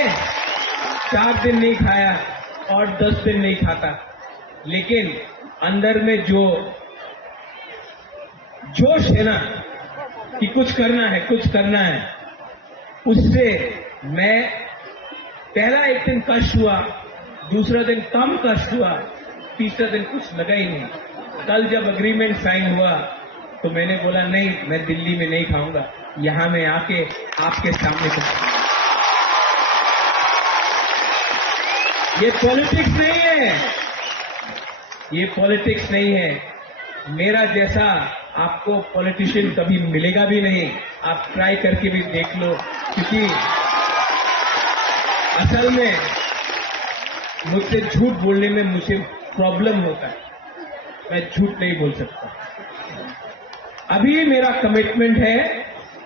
4 दिन नहीं खाया और 10 दिन नहीं खाता, लेकिन अंदर में जो जोश है ना कि कुछ करना है, कुछ करना है, उससे मैं पहला एक दिन कष्ट हुआ, दूसरा दिन कम कष्ट हुआ, तीसरा दिन कुछ लगा ही नहीं. कल जब एग्रीमेंट साइन हुआ तो मैंने बोला नहीं, मैं दिल्ली में नहीं खाऊंगा, यहां मैं आके आपके सामने खाऊंगा. ये पॉलिटिक्स नहीं है, ये पॉलिटिक्स नहीं है. मेरा जैसा आपको पॉलिटिशियन कभी मिलेगा भी नहीं. आप ट्राई करके भी देख लो, क्योंकि असल में मुझसे झूठ बोलने में मुझे प्रॉब्लम होता है. मैं झूठ नहीं बोल सकता. अभी मेरा कमिटमेंट है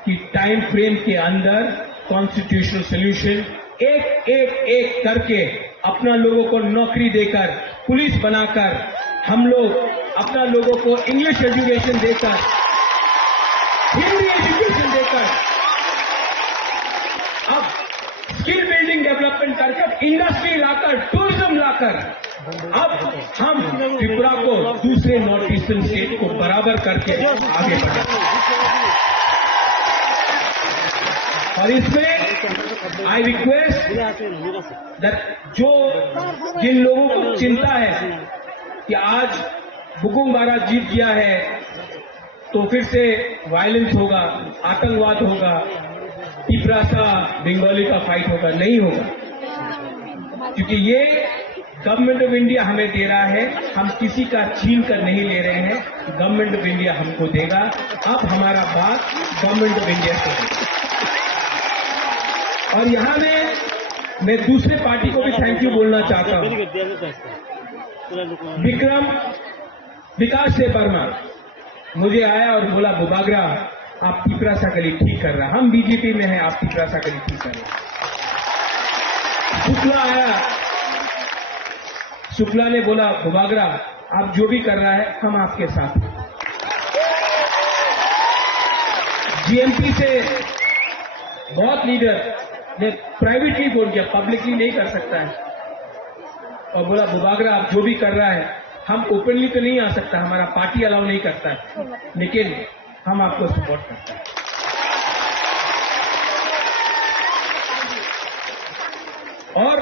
कि टाइम फ्रेम के अंदर कॉन्स्टिट्यूशनल सोल्यूशन एक एक एक करके अपना लोगों को नौकरी देकर, पुलिस बनाकर, हम लोग अपना लोगों को इंग्लिश एजुकेशन देकर, हिंदी एजुकेशन देकर, अब स्किल बिल्डिंग डेवलपमेंट करके, इंडस्ट्री लाकर, टूरिज्म लाकर, अब हम त्रिपुरा को दूसरे नॉर्थ ईस्टर्न स्टेट को बराबर करके आगे बढ़े. और इसमें आई रिक्वेस्ट दैट जिन लोगों को चिंता है कि आज बुकुमबारा जीत गया है तो फिर से वायलेंस होगा, आतंकवाद होगा, तिपरासा बंगाली का फाइट होगा, नहीं होगा. क्योंकि ये गवर्नमेंट ऑफ इंडिया हमें दे रहा है, हम किसी का छीन कर नहीं ले रहे हैं, गवर्नमेंट ऑफ इंडिया हमको देगा। अब हमारा बात गवर्नमेंट ऑफ इंडिया से है। और यहां मैं दूसरे पार्टी को भी थैंक यू बोलना चाहता हूं। विकास से वर्मा मुझे आया और बोला, बुबागरा आप तिपरासा गली ठीक कर रहा, हम बीजेपी में हैं, आप तिपरासा गली ठीक कर रहे। शुक्ला आया, शुक्ला ने बोला, बुबागरा आप जो भी कर रहा है हम आपके साथ हैं। जीएमपी से बहुत लीडर ने प्राइवेटली फोन किया, पब्लिकली नहीं कर सकता है, और बोला बुबागरा आप जो भी कर रहा है, हम ओपनली तो नहीं आ सकता, हमारा पार्टी अलाउ नहीं करता है, लेकिन हम आपको सपोर्ट करते हैं। और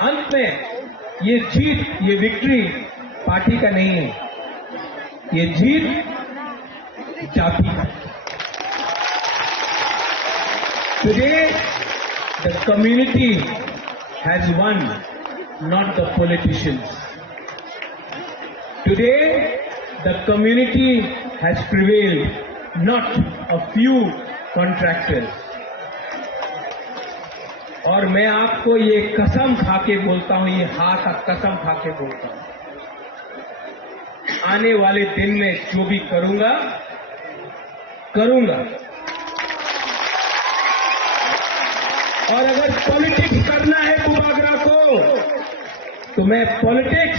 अंत में ये जीत, ये विक्ट्री पार्टी का नहीं है, ये जीत जाति का। Today, the community has won, not the politicians. Today, the community has prevailed, not a few contractors. और मैं आपको ये कसम खा के बोलता हूं, ये हाथ कसम खा के बोलता हूं, आने वाले दिन में जो भी करूंगा और अगर पॉलिटिक्स करना है बुबागरा को, तो मैं पॉलिटिक्स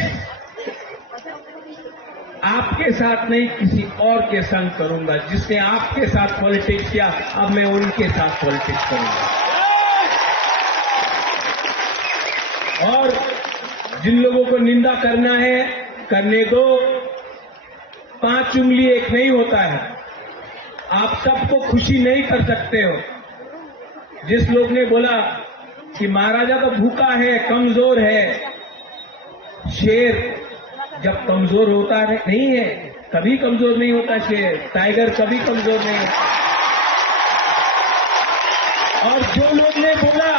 आपके साथ नहीं किसी और के संग करूंगा। जिसने आपके साथ पॉलिटिक्स किया, अब मैं उनके साथ पॉलिटिक्स करूंगा। और जिन लोगों को निंदा करना है करने दो, 5 उंगली एक नहीं होता है, आप सबको खुशी नहीं कर सकते हो। जिस लोग ने बोला कि महाराजा तो भूखा है, कमजोर है, शेर जब कमजोर होता नहीं है, कभी कमजोर नहीं होता शेर, टाइगर कभी कमजोर नहीं होता। और जो लोग ने बोला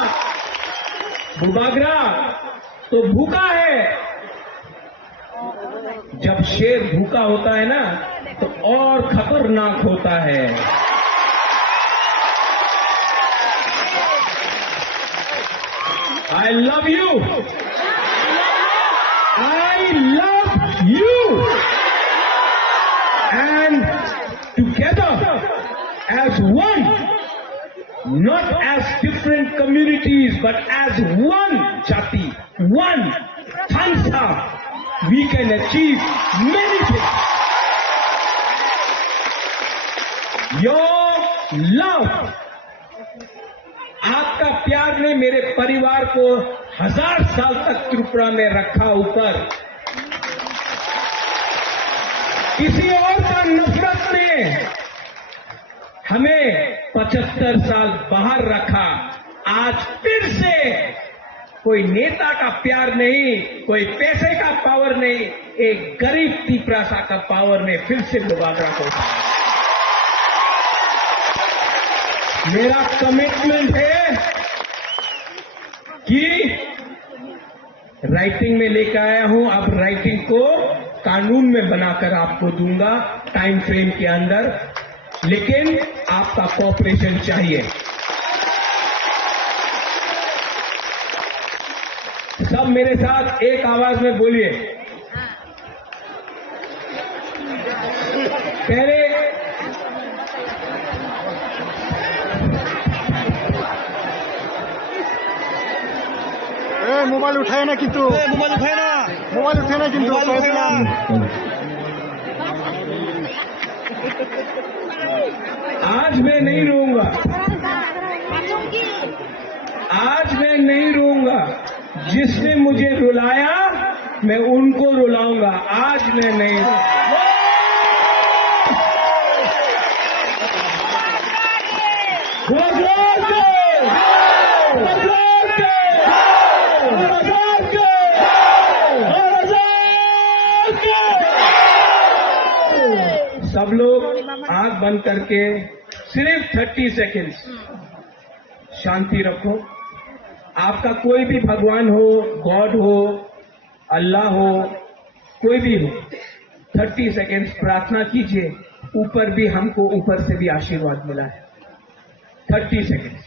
बुबागरा तो भूखा है, जब शेर भूखा होता है ना तो और खतरनाक होता है। I love you. I love you. And together as one, not as different communities, but as one Jati, one Tansa, we can achieve many things. Your love, आपका प्यार ने मेरे परिवार को 1000 साल तक त्रिपुरा में रखा ऊपर। किसी और का नफरत ने हमें 75 साल बाहर रखा। आज फिर से कोई नेता का प्यार नहीं, कोई पैसे का पावर नहीं, एक गरीब तिपरासा का पावर ने फिर से बुबागरा को उठाया। मेरा कमिटमेंट है कि राइटिंग में लेकर आया हूं, अब राइटिंग को कानून में बनाकर आपको दूंगा टाइम फ्रेम के अंदर, लेकिन आपका कोऑपरेशन चाहिए। सब मेरे साथ एक आवाज में बोलिए। पहले मोबाइल उठाए ना किंतु मोबाइल उठाए ना किंतु आज मैं नहीं रोऊंगा, आज मैं नहीं रोऊंगा। जिसने मुझे रुलाया मैं उनको रुलाऊंगा, आज मैं नहीं। सब लोग आंख बंद करके सिर्फ 30 सेकेंड्स शांति रखो। आपका कोई भी भगवान हो, गॉड हो, अल्लाह हो, कोई भी हो, 30 सेकेंड्स प्रार्थना कीजिए। ऊपर भी हमको ऊपर से भी आशीर्वाद मिला है। 30 सेकेंड्स।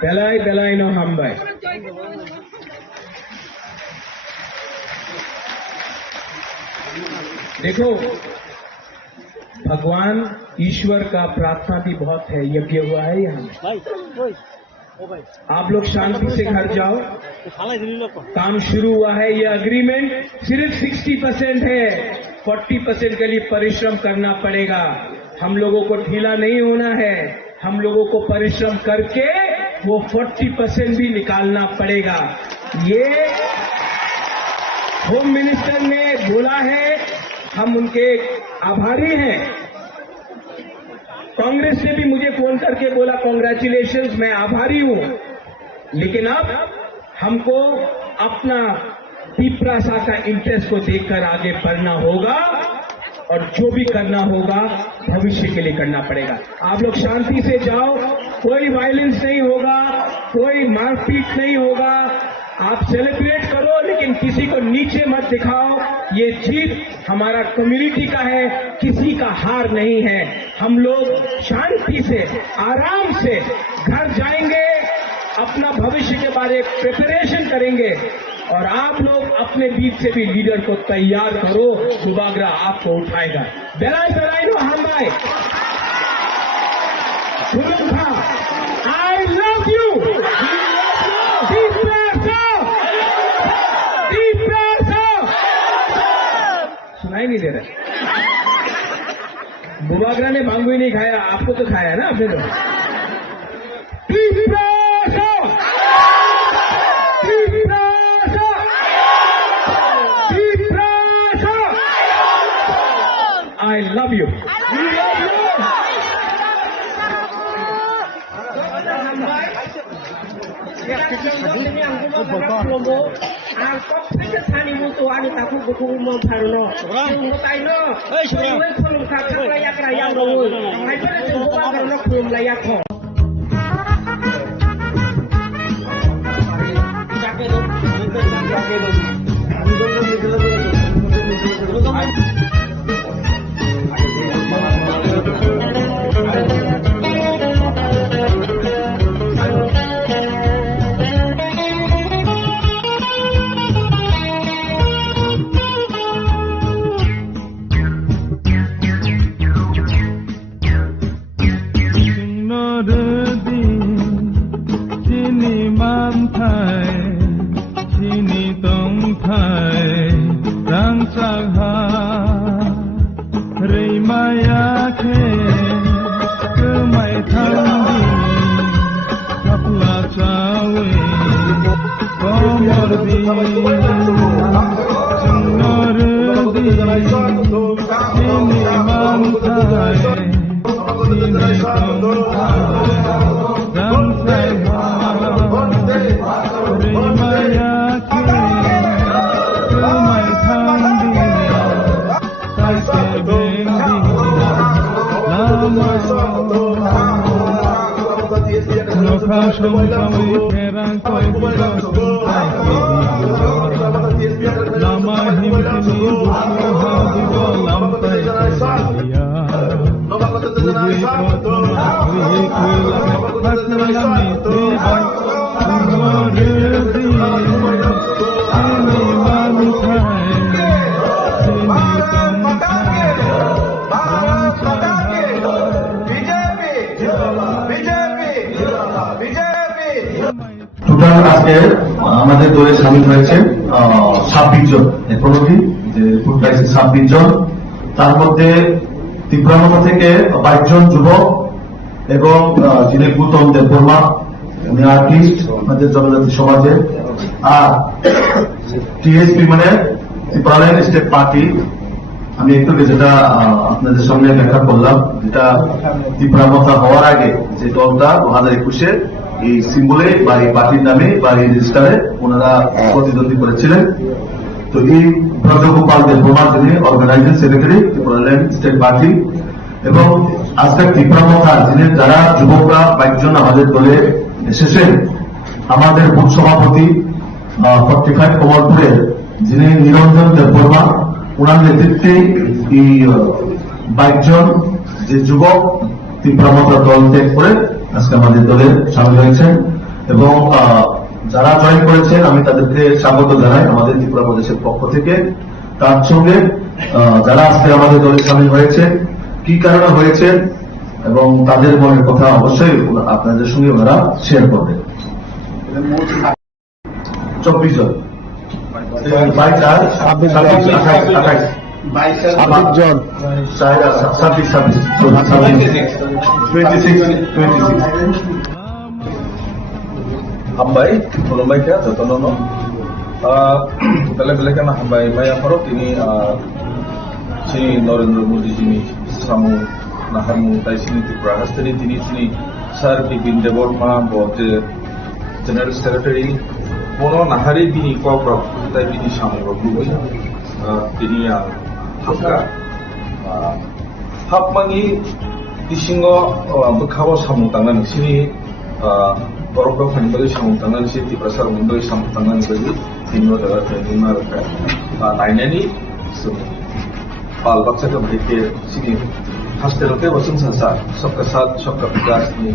बेलाई बेलाई नो हम भाई। देखो, भगवान ईश्वर का प्रार्थना भी बहुत है, यज्ञ हुआ है यहाँ। आप लोग शांति से घर जाओ। काम शुरू हुआ है। ये अग्रीमेंट सिर्फ 60% है। 40% के लिए परिश्रम करना पड़ेगा। हम लोगों को ढीला नहीं होना है। हम लोगों को परिश्रम करके वो 40% भी निकालना पड़ेगा। ये होम मिनिस्टर ने बोला है, हम उनके आभारी हैं। कांग्रेस ने भी मुझे फोन करके बोला कांग्रेचुलेशंस, मैं आभारी हूं। लेकिन अब हमको अपना पिपरासा का इंटरेस्ट को देखकर आगे बढ़ना होगा और जो भी करना होगा भविष्य के लिए करना पड़ेगा। आप लोग शांति से जाओ, कोई वायलेंस नहीं होगा, कोई मारपीट नहीं होगा। आप सेलिब्रेट करो, लेकिन किसी को नीचे मत दिखाओ। ये जीत हमारा कम्युनिटी का है, किसी का हार नहीं है। हम लोग शांति से, आराम से घर जाएंगे, अपना भविष्य के बारे में प्रिपरेशन करेंगे और आप लोग अपने बीच से भी लीडर को तैयार करो। सुबाग्रा आपको उठाएगा। बेलाई बेलाई नो हम भाई। I love you. सुनाई नहीं दे रहा। बुबागरा ने भांगू ही नहीं खाया, आपको तो खाया ना आपने तो। I love you. টোটাল আজকে আমাদের দলে সামিল হয়েছে 26 জন। এখনই যে ফুড ক্রাইসিস 26 জন, তার মধ্যে ত্রিপুরা থেকে 22 জন যুবক এবং যিনি গৌতম দেববর্মা, উনি আর্টিস্ট আমাদের জনজাতি সমাজে। আর টিএসপি মানে ত্রিপুরা স্টেট পার্টি আমি একটু যেটা আপনাদের সামনে ব্যাখ্যা করলাম, যেটা তীব্রামতা হওয়ার আগে যে দলটা 2021-এ এই সিম্বলে বা এই পার্টির নামে বা এই রেজিস্টারে ওনারা প্রতিদ্বন্দ্বী করেছিলেন। তো এই ব্রজগোপাল দেববর্মা যিনি organising secretary Tripuraland state party, এবং আজকের তীব্রামতা যিনি যারা যুবকরা 22 জন আমাদের দলে এসেছেন, আমাদের বুথ সভাপতি 45 কমলপুরের যিনি নিরঞ্জন দেববর্মা, ওনার নেতৃত্বে এই 22 জন যে যুবক তীব্রামতা দল ত্যাগ করে আজকে আমাদের দলে সামিল হয়েছেন। এবং যারা জয়েন করেছেন আমি তাদেরকে স্বাগত জানাই আমাদের ত্রিপুরা প্রদেশের পক্ষ থেকে। তার সঙ্গে যারা আজকে আমাদের দলে সামিল হয়েছে, কি কারণে হয়েছে এবং তাদের মনের কথা অবশ্যই আপনাদের সঙ্গে ওনারা শেয়ার করবেন। 24 জন, 22 আর 26, 26 জন। 26 Hambai, Kolombai kaya, Jotonono. Bela-bela kan Hambai Maya Farok ini sini Narendra Modi sini Samu Naharmu tai sini Tripura Hastani sini Sir Bipin Deborma bote General Secretary Mono Nahari bini Kokro tai bini Samu Roglui bini Hapka Hapmangi Isingo Bekhawa Samu Tangan sini Borok Fanibagi Samu Tangan sini Tripura Sar Mundoi Samu Tangan bagi तीनों जगह ट्रेनिंग में रखा है। नाइनेनी बाल बच्चा का भाई के सिंह हंसते रहते वसंत संसार सबका साथ सबका विकास में